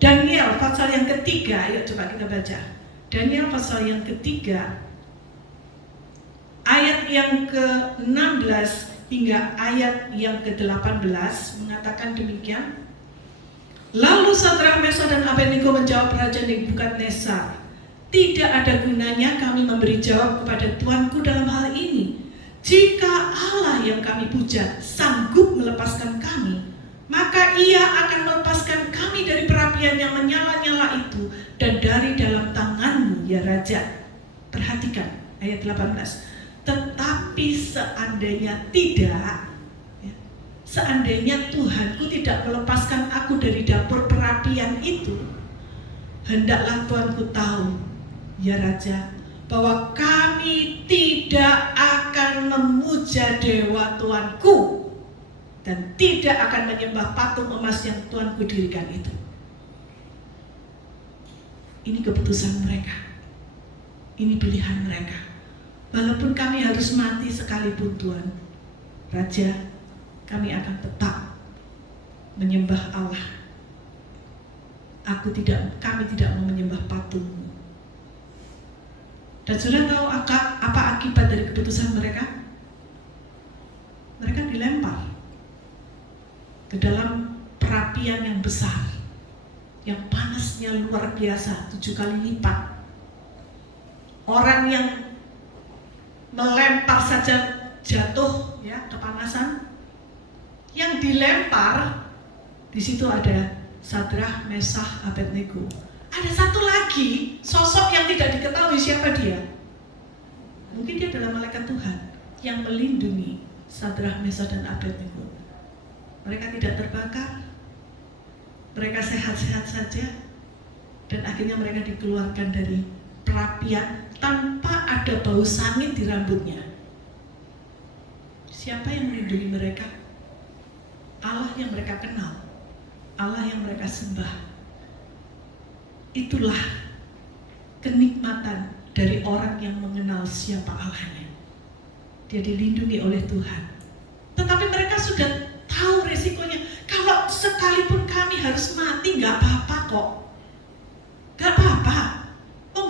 Daniel pasal yang ketiga, ayo coba kita baca. Daniel pasal yang ketiga, ayat yang ke-16 hingga ayat yang ke-18 mengatakan demikian. Lalu Sadrah, Mesah, dan Abednego menjawab Raja Nebukadnezar, tidak ada gunanya kami memberi jawab kepada Tuanku dalam hal ini. Jika Allah yang kami puja sanggup melepaskan kami, maka Ia akan melepaskan kami dari perapian yang menyala-nyala itu dan dari dalam tanganmu, ya Raja. Perhatikan ayat 18. Tetapi seandainya tidak, seandainya Tuhanku tidak melepaskan aku dari dapur perapian itu, hendaklah Tuanku tahu, ya Raja, bahwa kami tidak akan memuja dewa Tuanku dan tidak akan menyembah patung emas yang Tuanku dirikan itu. Ini keputusan mereka. Ini pilihan mereka. Walaupun kami harus mati sekalipun Tuhan, Raja, kami akan tetap menyembah Allah. Kami tidak mau menyembah patung-Mu. Dan sudah tahu apa akibat dari keputusan mereka? Mereka dilempar ke dalam perapian yang besar, yang panasnya luar biasa, 7 kali lipat. Orang yang melempar saja jatuh ya kepanasan. Yang dilempar di situ ada Sadrah, Mesah, Abednego. Ada satu lagi sosok yang tidak diketahui siapa dia. Mungkin dia adalah malaikat Tuhan yang melindungi Sadrah, Mesah, dan Abednego. Mereka tidak terbakar, mereka sehat-sehat saja, dan akhirnya mereka dikeluarkan dari perapian tanpa ada bau sangit di rambutnya. Siapa yang melindungi mereka? Allah yang mereka kenal, Allah yang mereka sembah. Itulah kenikmatan dari orang yang mengenal siapa Allahnya. Dia dilindungi oleh Tuhan. Tetapi mereka sudah tahu resikonya. harus mati, nggak apa-apa kok. Nggak apa-apa.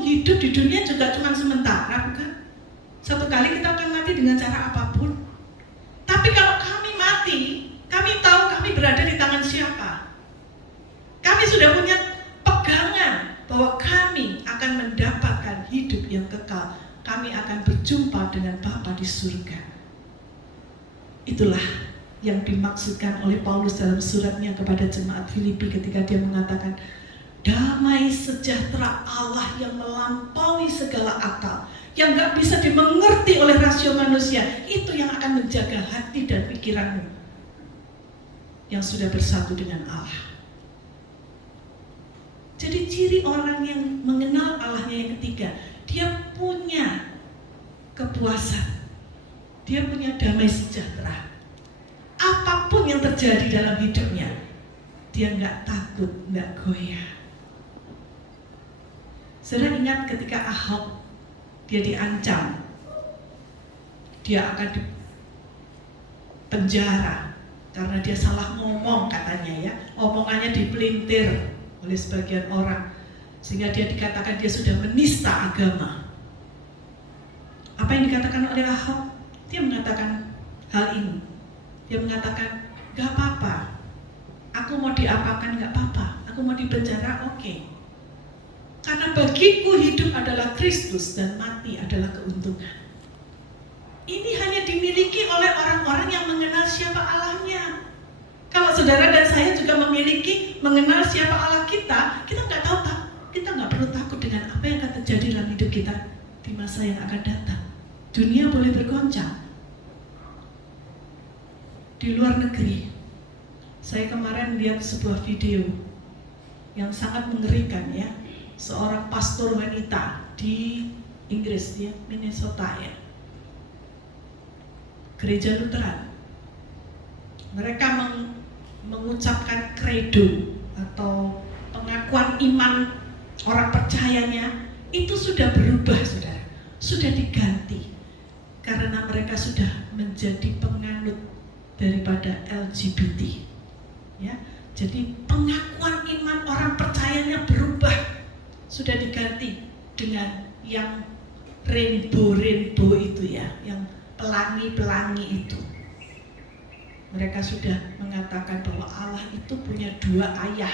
Hidup di dunia juga cuma sementara, bukan? Satu kali kita akan mati dengan cara apapun. Tapi kalau kami mati, kami tahu kami berada di tangan siapa. Kami sudah punya pegangan bahwa kami akan mendapatkan hidup yang kekal. Kami akan berjumpa dengan Bapa di surga. Itulah yang dimaksudkan oleh Paulus dalam suratnya kepada jemaat Filipi ketika dia mengatakan, damai sejahtera Allah yang melampaui segala akal, yang gak bisa dimengerti oleh rasio manusia, itu yang akan menjaga hati dan pikiranmu yang sudah bersatu dengan Allah. Jadi ciri orang yang mengenal Allahnya yang ketiga, dia punya kepuasan, dia punya damai sejahtera. Apapun yang terjadi dalam hidupnya, dia gak takut, gak goyah. Saudara ingat ketika Ahok dia diancam, dia akan dipenjara karena dia salah ngomong katanya ya, omongannya dipelintir oleh sebagian orang sehingga dia dikatakan dia sudah menista agama. Apa yang dikatakan oleh Ahok? Dia mengatakan hal ini. Dia mengatakan, gak apa-apa, aku mau diapakan gak apa-apa, aku mau dipenjara oke. Karena bagiku hidup adalah Kristus dan mati adalah keuntungan. Ini hanya dimiliki oleh orang-orang yang mengenal siapa Allahnya. Kalau saudara dan saya juga mengenal siapa Allah kita nggak tahu, kita nggak perlu takut dengan apa yang akan terjadi dalam hidup kita di masa yang akan datang. Dunia boleh bergoncang. Di luar negeri, saya kemarin lihat sebuah video yang sangat mengerikan ya. Seorang pastor wanita di Inggris, ya, Minnesota ya, gereja Lutheran. Mereka mengucapkan credo atau pengakuan iman orang percayanya itu sudah berubah, saudara, sudah diganti karena mereka sudah menjadi penganut daripada LGBT, ya. Jadi pengakuan iman orang percayanya berubah. Sudah diganti dengan yang rainbow itu ya, yang pelangi itu. Mereka sudah mengatakan bahwa Allah itu punya dua ayah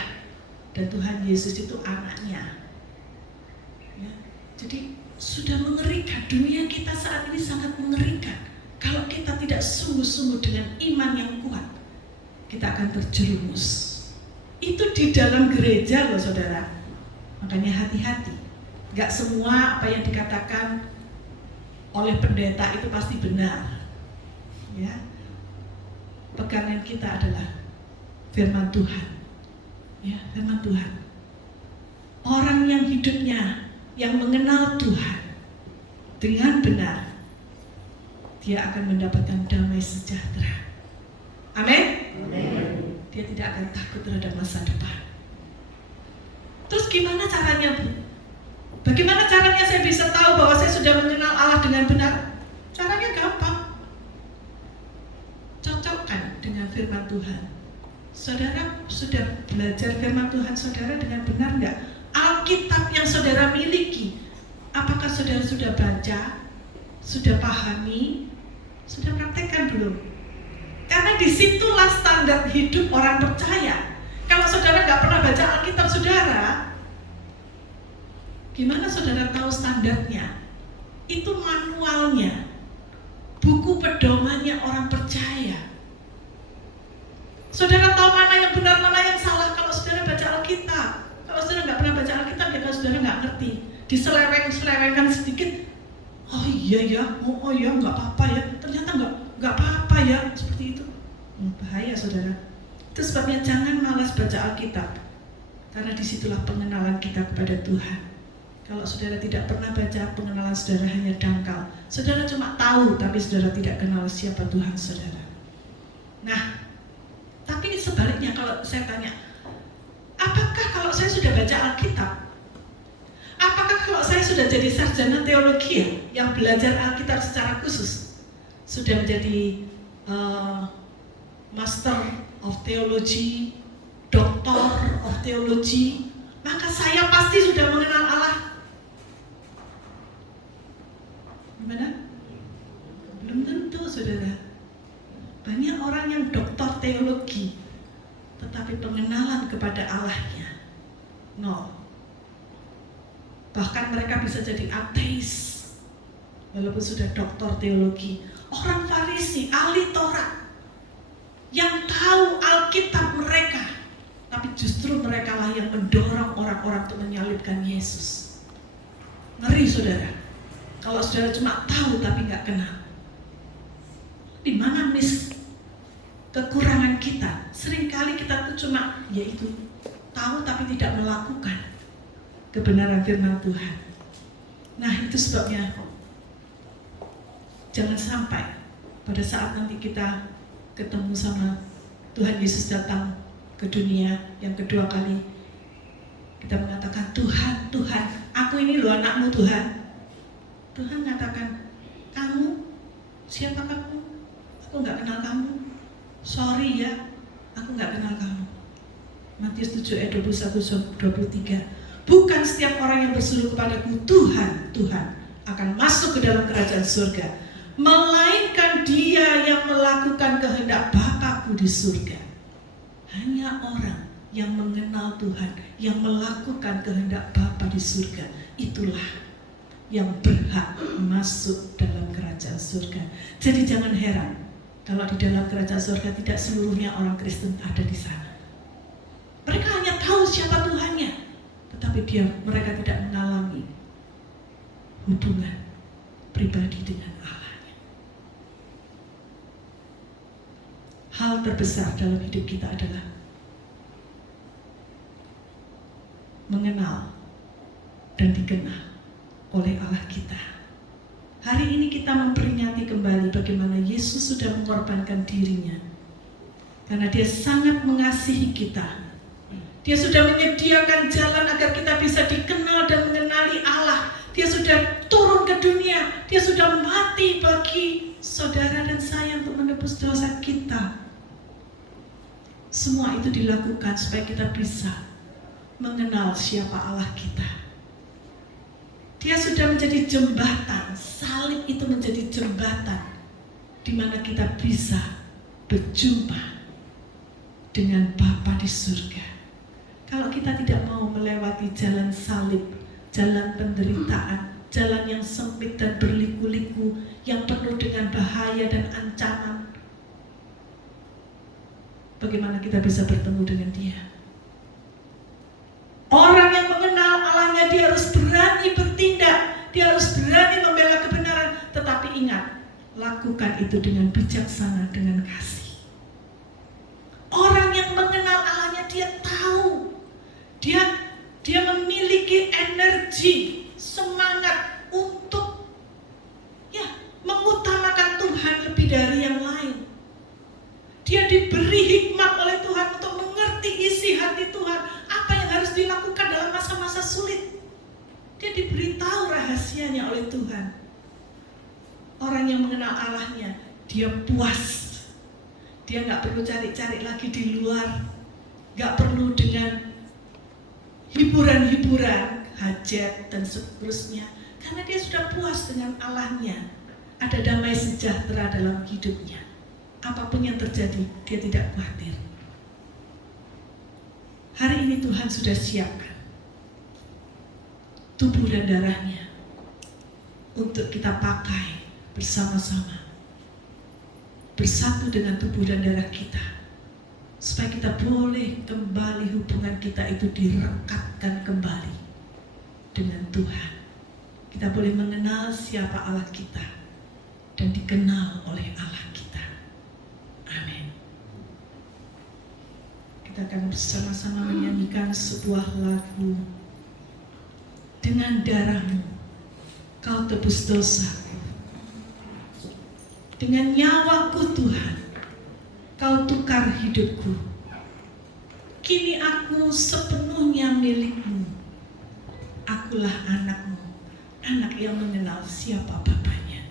dan Tuhan Yesus itu anaknya. Ya, jadi sudah mengerikan, dunia kita saat ini sangat mengerikan. Kalau kita tidak sungguh-sungguh dengan iman yang kuat, kita akan terjerumus. Itu di dalam gereja loh saudara. Makanya hati-hati, gak semua apa yang dikatakan oleh pendeta itu pasti benar. Ya, pegangan kita adalah firman Tuhan. Ya, firman Tuhan. Orang yang hidupnya, yang mengenal Tuhan dengan benar, dia akan mendapatkan damai sejahtera. Amin. Dia tidak akan takut terhadap masa depan. Terus gimana caranya, Bu? Bagaimana caranya saya bisa tahu bahwa saya sudah mengenal Allah dengan benar? Caranya gampang. Cocokkan dengan firman Tuhan. Saudara sudah belajar firman Tuhan saudara dengan benar enggak? Alkitab yang saudara miliki, apakah saudara sudah baca, sudah pahami, sudah praktekkan belum? Karena disitulah standar hidup orang percaya. Kalau saudara nggak pernah baca Alkitab saudara, gimana saudara tahu standarnya? Itu manualnya, buku pedomannya orang percaya. Saudara tahu mana yang benar, mana yang salah kalau saudara baca Alkitab. Kalau saudara nggak pernah baca Alkitab, ya saudara nggak ngerti. Diseleweng-selewengkan sedikit, oh iya ya, oh ya nggak apa-apa ya. Ternyata nggak apa-apa ya, seperti itu. Bahaya saudara. Itu sebabnya jangan malas baca Alkitab, karena disitulah pengenalan kita kepada Tuhan. Kalau saudara tidak pernah baca, pengenalan saudara hanya dangkal. Saudara cuma tahu, tapi saudara tidak kenal siapa Tuhan saudara. Nah, tapi sebaliknya kalau saya tanya, apakah kalau saya sudah baca Alkitab, apakah kalau saya sudah jadi sarjana teologi yang belajar Alkitab secara khusus, sudah menjadi Master of Theology, Doctor of Theology, maka saya pasti sudah mengenal Allah. Gimana? Belum tentu, saudara. Banyak orang yang doktor teologi, tetapi pengenalan kepada Allahnya nol. Bahkan mereka bisa jadi ateis, walaupun sudah doktor teologi. Orang Farisi, ahli Taurat, yang tahu Alkitab mereka, tapi justru mereka lah yang mendorong orang-orang untuk menyalibkan Yesus. Ngeri, saudara. Kalau saudara cuma tahu tapi nggak kenal. Di mana kekurangan kita? Seringkali kita tuh cuma yaitu tahu tapi tidak melakukan kebenaran firman Tuhan. Nah, itu sebabnya jangan sampai pada saat nanti kita ketemu sama Tuhan Yesus datang ke dunia yang kedua kali, kita mengatakan, Tuhan, Tuhan, aku ini loh anakmu Tuhan. Tuhan mengatakan, kamu, siapa kamu? Aku nggak kenal kamu. Sorry ya, aku nggak kenal kamu. Matius 7 ayat 21-23. Bukan setiap orang yang berseru kepadaku, Tuhan, Tuhan, akan masuk ke dalam kerajaan surga, melainkan dia yang melakukan kehendak Bapa-Ku di surga. Hanya orang yang mengenal Tuhan, yang melakukan kehendak Bapa di surga, itulah yang berhak masuk dalam kerajaan surga. Jadi jangan heran kalau di dalam kerajaan surga tidak seluruhnya orang Kristen ada di sana. Mereka hanya tahu siapa Tuhannya, tetapi mereka tidak mengalami hubungan pribadi dengan Allahnya. Hal terbesar dalam hidup kita adalah mengenal dan dikenal oleh Allah kita. Hari ini kita memperingati kembali bagaimana Yesus sudah mengorbankan dirinya karena dia sangat mengasihi kita. Dia sudah menyediakan jalan agar kita bisa dikenal dan mengenali Allah. Dia sudah turun ke dunia. Dia sudah mati bagi saudara dan saya untuk menebus dosa kita. Semua itu dilakukan supaya kita bisa mengenal siapa Allah kita. Dia sudah menjadi jembatan. Salib itu menjadi jembatan di mana kita bisa berjumpa dengan Bapa di surga. Kalau kita tidak mau melewati jalan salib, jalan penderitaan, jalan yang sempit dan berliku-liku, yang penuh dengan bahaya dan ancaman, bagaimana kita bisa bertemu dengan Dia? Orang yang mengenal Allahnya, dia harus berani bertindak, dia harus berani membela kebenaran. Tetapi ingat, lakukan itu dengan bijaksana, dengan kasih. Orang yang mengenal Allahnya, dia tahu, dia memiliki energi, semangat untuk mengutamakan Tuhan lebih dari yang lain. Dia diberi hikmat oleh Tuhan untuk mengerti isi hati Tuhan, apa yang harus dilakukan dalam masa-masa sulit. Dia diberitahu rahasianya oleh Tuhan. Orang yang mengenal Allahnya, dia puas. Dia nggak perlu cari-cari lagi di luar, nggak perlu dengan hiburan-hiburan, hajat dan seterusnya, karena dia sudah puas dengan Allahnya. Ada damai sejahtera dalam hidupnya. Apapun yang terjadi, dia tidak khawatir. Hari ini Tuhan sudah siapkan tubuh dan darahnya untuk kita pakai bersama-sama, bersatu dengan tubuh dan darah kita, supaya kita boleh kembali, hubungan kita itu direkatkan kembali dengan Tuhan. Kita boleh mengenal siapa Allah kita dan dikenal oleh Allah kita. Amin. Kita akan bersama-sama menyanyikan sebuah lagu. Dengan darahmu kau tebus dosaku, dengan nyawaku Tuhan kau tukar hidupku. Kini aku sepenuhnya milikmu. Akulah anakmu, anak yang mengenal siapa bapaknya.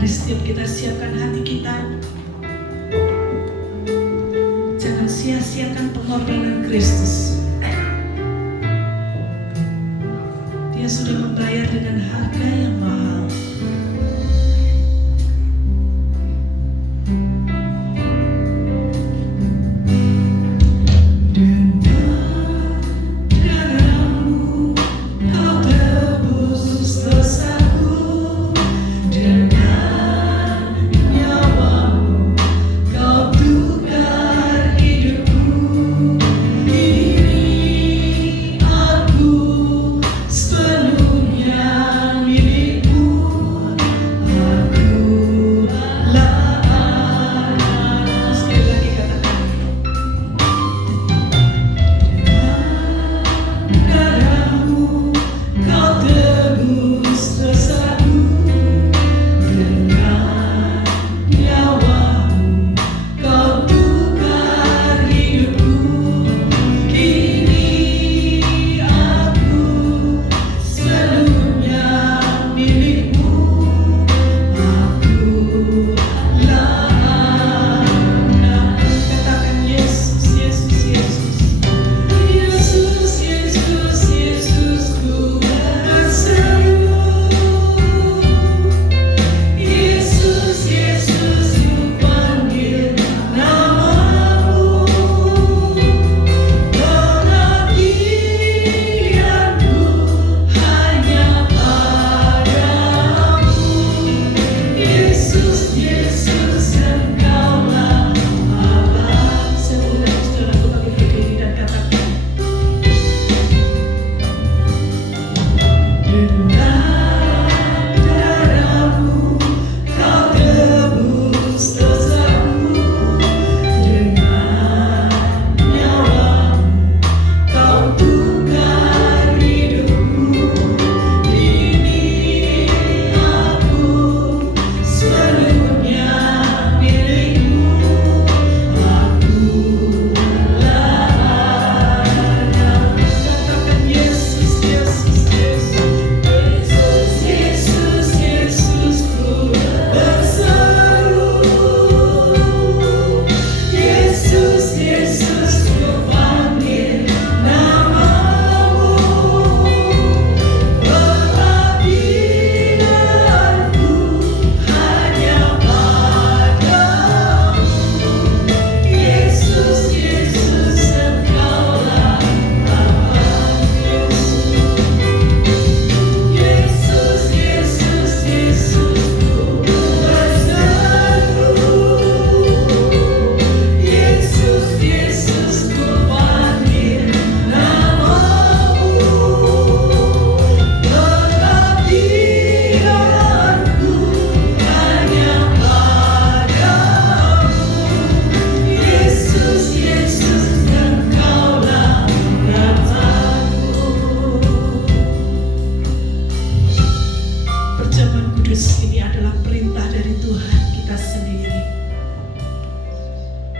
Mari setiap kita siapkan hati kita. Jangan sia-siakan pengorbanan Kristus. Dia sudah membayar dengan harga yang mahal.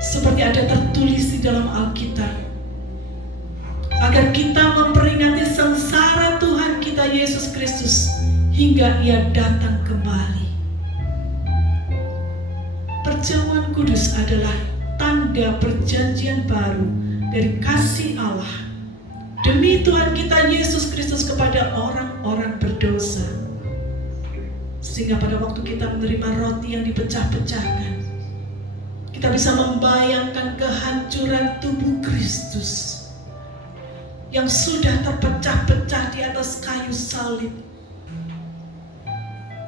Seperti ada tertulis di dalam Alkitab, agar kita memperingati sengsara Tuhan kita Yesus Kristus hingga Ia datang kembali. Perjamuan kudus adalah tanda perjanjian baru dari kasih Allah demi Tuhan kita Yesus Kristus kepada orang-orang berdosa. Sehingga pada waktu kita menerima roti yang dipecah-pecahkan, kita bisa membayangkan kehancuran tubuh Kristus yang sudah terpecah-pecah di atas kayu salib.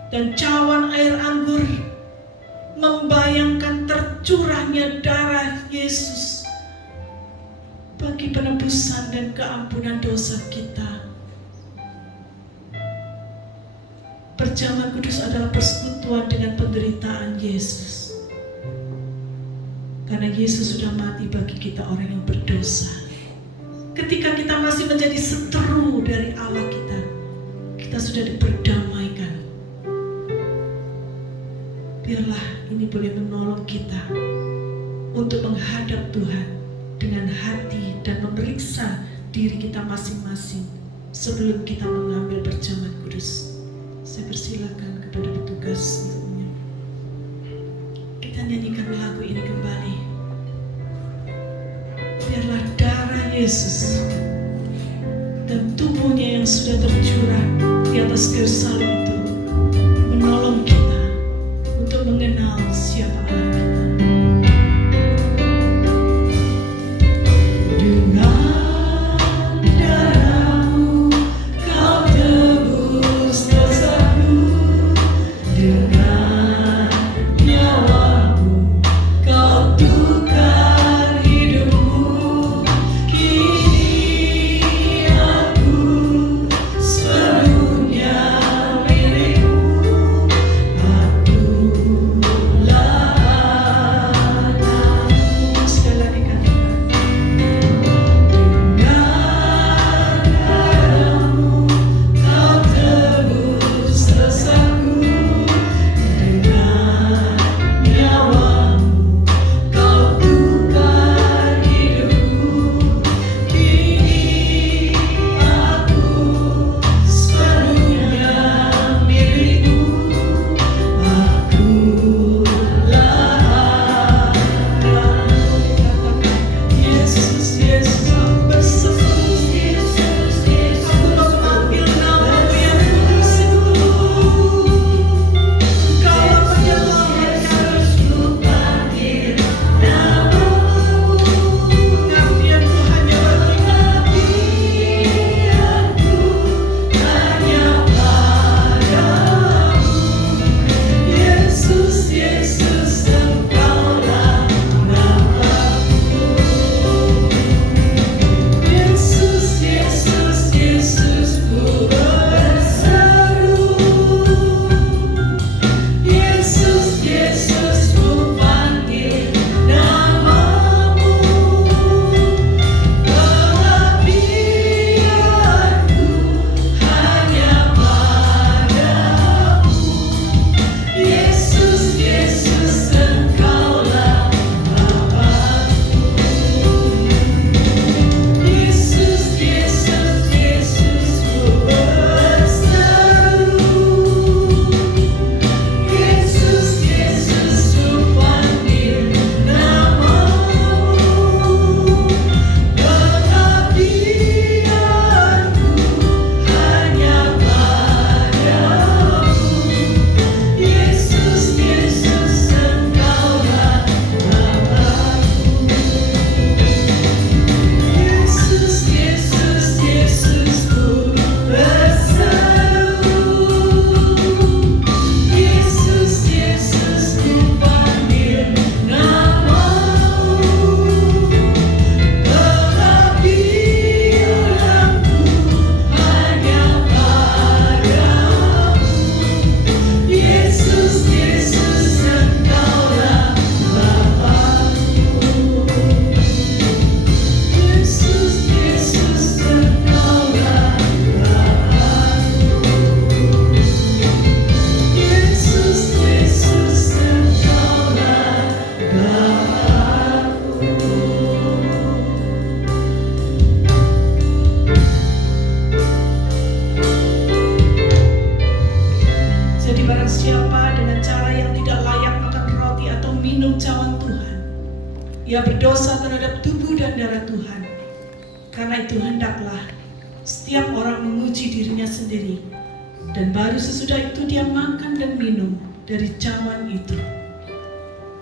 Dan cawan air anggur membayangkan tercurahnya darah Yesus bagi penebusan dan keampunan dosa kita. Perjamuan kudus adalah persekutuan dengan penderitaan Yesus. Karena Yesus sudah mati bagi kita orang yang berdosa. Ketika kita masih menjadi seteru dari Allah kita sudah diperdamaikan. Biarlah ini boleh menolong kita untuk menghadap Tuhan dengan hati dan memeriksa diri kita masing-masing sebelum kita mengambil perjamuan kudus. Saya persilakan kepada petugas. kita nyanyikan lagu ini kembali. Biarlah darah Yesus dan tubuhnya yang sudah tercurah di atas kayu salib itu menolong kita untuk mengenal siapa Allah kita. Ia berdosa terhadap tubuh dan darah Tuhan. Karena itu hendaklah setiap orang menguji dirinya sendiri, dan baru sesudah itu dia makan dan minum dari cawan itu.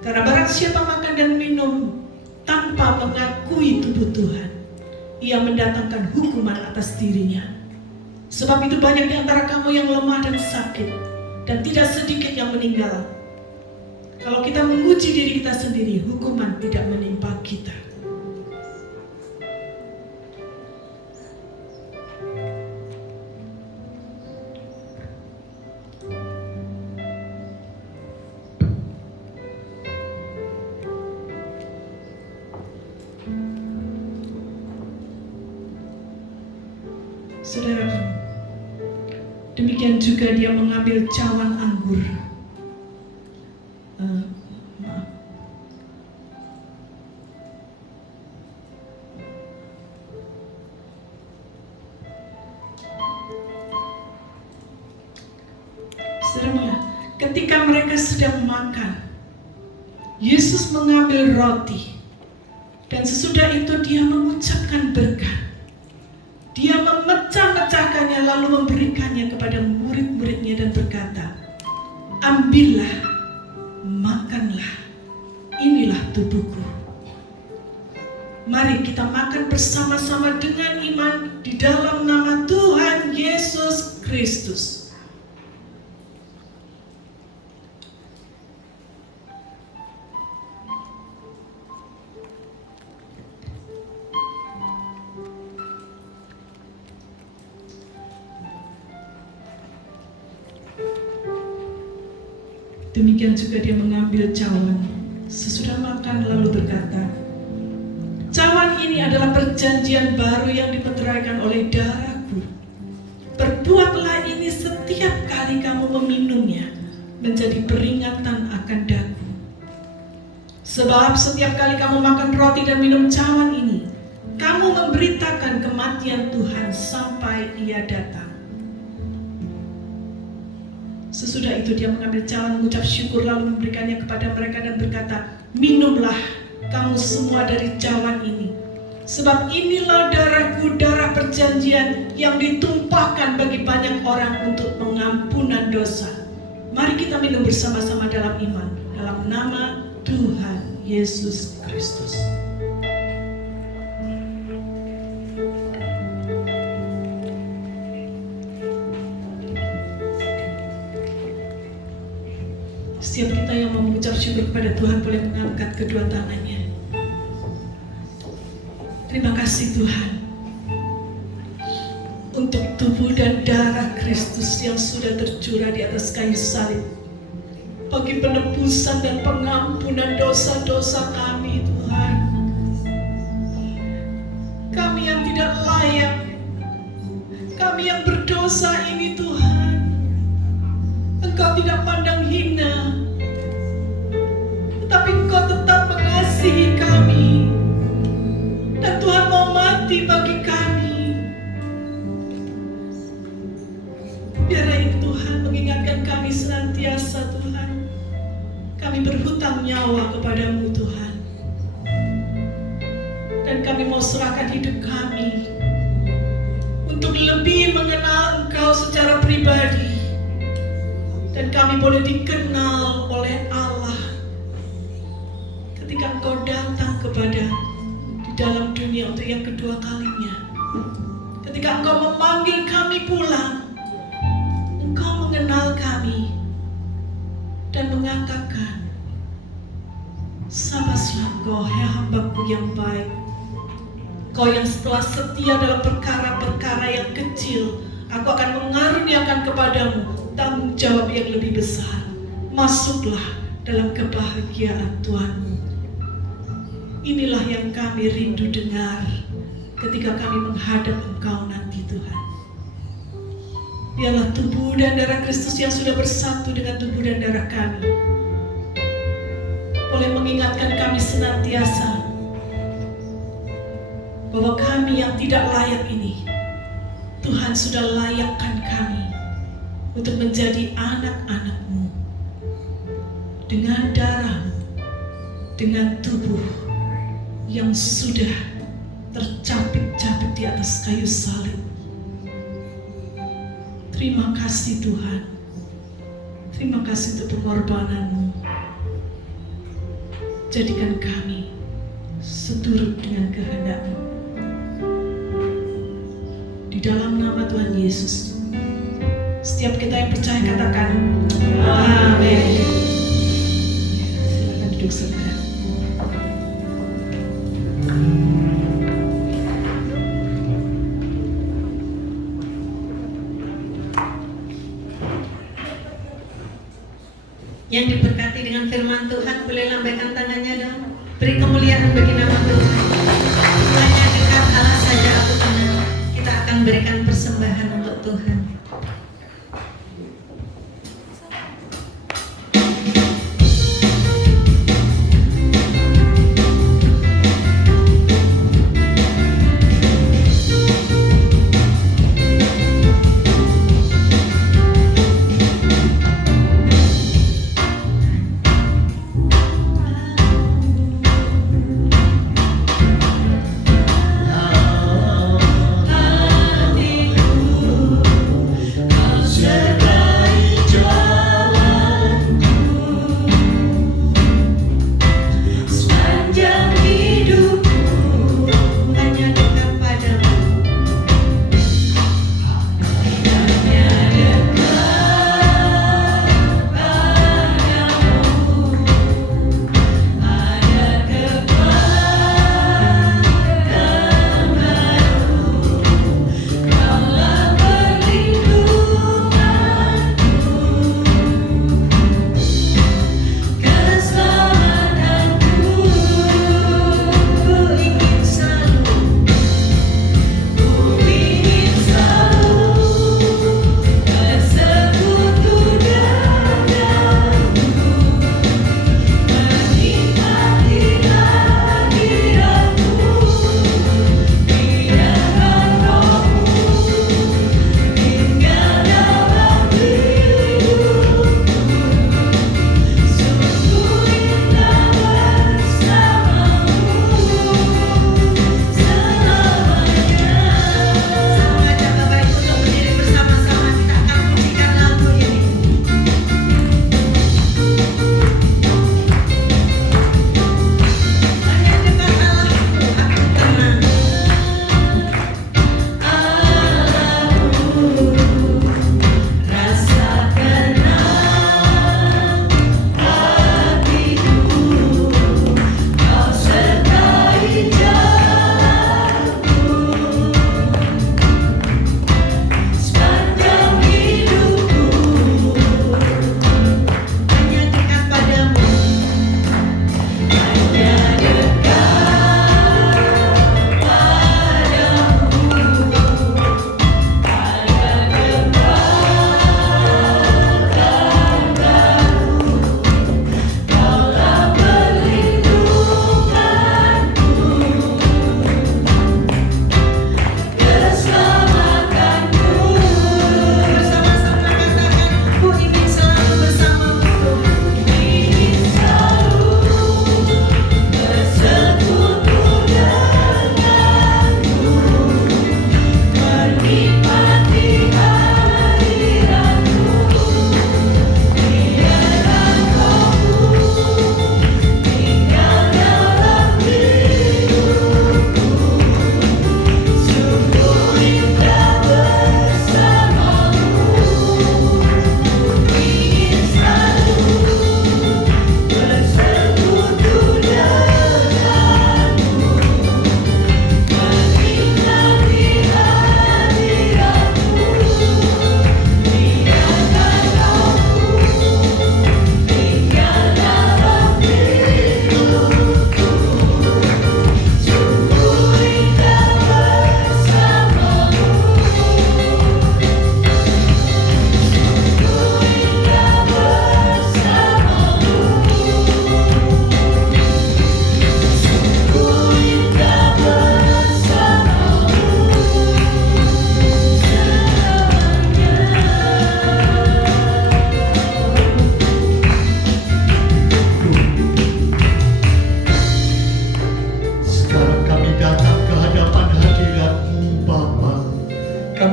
Karena barang siapa makan dan minum tanpa mengakui tubuh Tuhan, ia mendatangkan hukuman atas dirinya. Sebab itu banyak di antara kamu yang lemah dan sakit, dan tidak sedikit yang meninggal. Kalau kita menguji diri kita sendiri, hukuman tidak menimpa kita. Saudara, demikian juga dia mengambil cawan anggur. Saudara, ketika mereka sedang makan, Yesus mengambil roti, dan sesudah itu dia mengucapkan berkat. Dia memecah-mecahkannya lalu memberikannya kepada murid-muridnya dan berkata, "Ambillah, makanlah, inilah tubuhku." Mari kita makan bersama-sama dengan iman di dalam nama Tuhan Yesus Kristus. Demikian juga dia mengambil cawan. Sesudah makan lalu berkata, "Cawan ini adalah perjanjian baru yang dimeteraikan oleh darahku. Perbuatlah ini setiap kali kamu meminumnya, menjadi peringatan akan daku. Sebab setiap kali kamu makan roti dan minum cawan ini, kamu memberitakan kematian Tuhan sampai Ia datang." Sesudah itu dia mengambil cawan, mengucap syukur, lalu memberikannya kepada mereka dan berkata, "Minumlah kamu semua dari cawan ini, sebab inilah darahku, darah perjanjian yang ditumpahkan bagi banyak orang untuk pengampunan dosa. Mari kita minum bersama-sama dalam iman, dalam nama Tuhan Yesus Kristus." Setiap kita yang mau mengucap syukur kepada Tuhan boleh mengangkat kedua tangannya. Terima kasih Tuhan untuk tubuh dan darah Kristus yang sudah tercurah di atas kayu salib bagi penebusan dan pengampunan dosa-dosa kami Tuhan. Kami yang tidak layak, kami yang berdosa ini Tuhan, Engkau tidak pandang hina, tetapi Engkau tetap mengasihi kami. Dan Tuhan mau mati bagi kami. Biarlah ini Tuhan mengingatkan kami senantiasa Tuhan. Kami berhutang nyawa kepadamu Tuhan. Dan kami mau serahkan hidup kami untuk lebih mengenal Engkau secara pribadi. Dan kami boleh dikenal oleh Allah ketika Engkau datang kepada di dalam dunia untuk yang kedua kalinya. Ketika Engkau memanggil kami pulang, Engkau mengenal kami dan mengatakan, "Sabaslah Engkau, hai hambaku yang baik. Kau yang setelah setia dalam perkara-perkara yang kecil, aku akan mengaruniakan kepadamu tanggung jawab yang lebih besar. Masuklah dalam kebahagiaan Tuhanmu." Inilah yang kami rindu dengar ketika kami menghadap Engkau nanti Tuhan. Biarlah tubuh dan darah Kristus yang sudah bersatu dengan tubuh dan darah kami boleh mengingatkan kami senantiasa bahwa kami yang tidak layak ini, Tuhan sudah layakkan kami untuk menjadi anak-anak-Mu dengan darah-Mu, dengan tubuh yang sudah tercapit-capit di atas kayu salib. Terima kasih Tuhan. Terima kasih untuk pengorbanan-Mu. Jadikan kami seturut dengan kehendak-Mu. Di dalam nama Tuhan Yesus, setiap kita yang percaya katakan amin. Silakan duduk saudara. Yang diberkati dengan firman Tuhan boleh lambaikan tangannya dong. Beri kemuliaan bagi nama Tuhan. Hanya dekat Allah saja aku kenal. Kita akan berikan persembahan untuk Tuhan.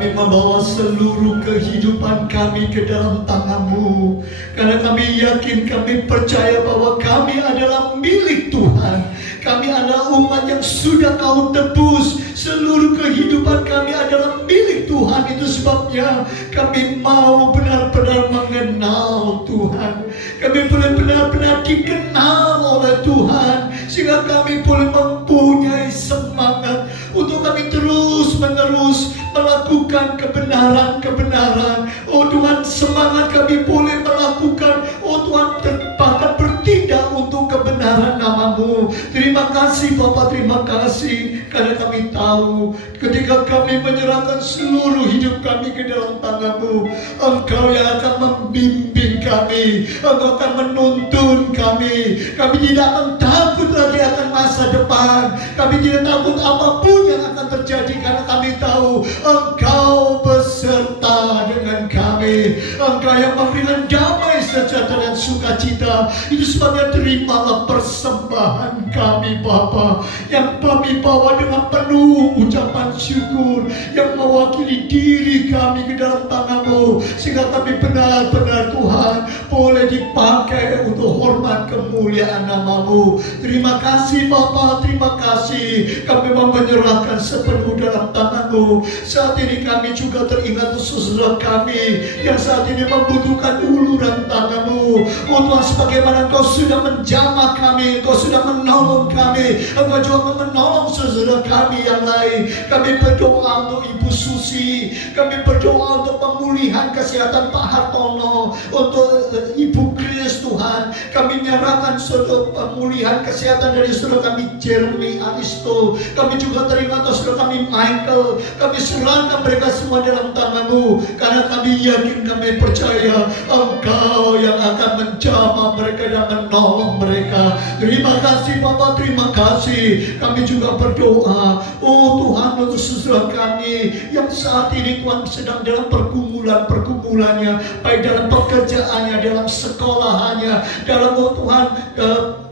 kami membawa seluruh kehidupan kami ke dalam tangan-Mu. Karena kami yakin, kami percaya bahwa kami adalah milik Tuhan. Kami adalah umat yang sudah Kau tebus. Seluruh kehidupan kami adalah milik Tuhan. Itu sebabnya kami mau benar-benar mengenal Tuhan. Kami boleh benar-benar dikenal oleh Tuhan, sehingga kami boleh mempunyai semangat untuk kami terus-menerus melakukan kebenaran-kebenaran. Oh Tuhan, semangat kami boleh melakukan, oh Tuhan, bahkan bertindak untuk kebenaran nama-Mu. Terima kasih Bapa, terima kasih, karena kami tahu ketika kami menyerahkan seluruh hidup kami ke dalam tangan-Mu, Engkau yang akan membimbing kami, Engkau akan menuntun kami. Kami tidak akan takut lagi akan masa depan. Kami tidak takut apapun yang akan terjadi, karena kami tahu Engkau beserta dengan kami. Engkau yang memberikan damai sejahtera dan sukacita. Itu sebabnya terimalah persembahan kami Bapa, yang kami bawa dengan penuh ucapan syukur, yang mewakili diri kami ke dalam tangan-Mu, sehingga kami benar-benar Tuhan boleh dipakai untuk hormat kemuliaan nama-Mu. Terima kasih Bapa, terima kasih. Kami mau menyerahkan sepenuh dalam tangan-Mu. Saat ini kami juga teringat saudara kami yang saat ini membutuhkan uluran tangan-Mu. Oh Tuhan, sebagaimana Engkau sudah menjamah kami, Engkau sudah menolong kami, Engkau juga menolong saudara kami yang lain. Kami berdoa untuk Ibu Susi, kami berdoa untuk pemulihan kesehatan Pak Hartono, untuk Ibu Kris Tuhan. Kami menyerahkan saudara pemulihan kesehatan dari saudara kami Jeremy Aristo. Kami juga teringat saudara kami Michael. Kami serahkan mereka semua dalam tangan-Mu, karena kami yakin, kami percaya Engkau yang akan menjamah mereka dan menolong mereka. Terima kasih Bapa, terima kasih. Kami juga berdoa, oh Tuhan, untuk saudara kami yang saat ini Tuhan sedang dalam pergumulannya, baik dalam pekerjaannya, dalam sekolahannya, dalam Tuhan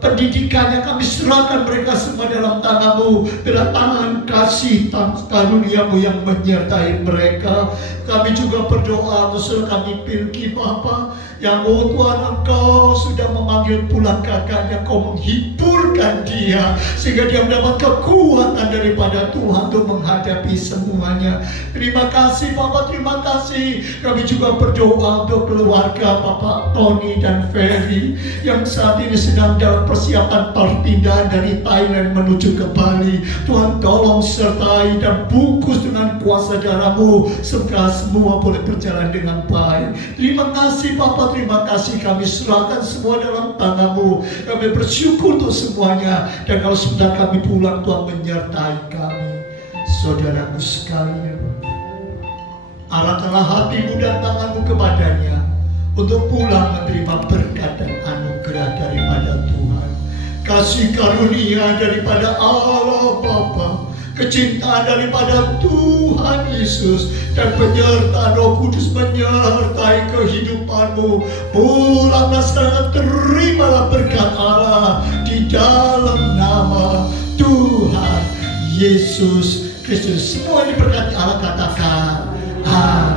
pendidikannya. Kami serahkan mereka semua dalam tangan-Mu. Bila tangan kasih karunia-Mu yang menyertai mereka. Kami juga berdoa untuk saudara kami Pilki Bapa, yang oh Tuhan, Engkau sudah memanggil pulang kakaknya, Kau menghiburkan dia sehingga dia mendapat kekuatan daripada Tuhan untuk menghadapi semuanya. Terima kasih Bapak, terima kasih. Kami juga berdoa untuk keluarga Bapak Tony dan Ferry yang saat ini sedang dalam persiapan perpindahan dari Thailand menuju ke Bali. Tuhan, tolong sertai dan bungkus dengan kuasa darah-Mu, semoga semua boleh berjalan dengan baik. Terima kasih Bapak, terima kasih. Kami serahkan semua dalam tangan-Mu. Kami bersyukur untuk semuanya, dan kalau sebentar kami pulang, Tuhan menyertai kami. Saudaraku sekalian, arahkanlah hatimu dan tanganmu kepadanya untuk pulang menerima berkat dan anugerah daripada Tuhan. Kasih karunia daripada Allah Bapa, kecintaan daripada Tuhan Yesus, dan penyertaan Roh Kudus menyertai kehidupanmu. Pulanglah sekarang, terimalah berkat Allah di dalam nama Tuhan Yesus Kristus. Semua diberkati Allah, katakan amin.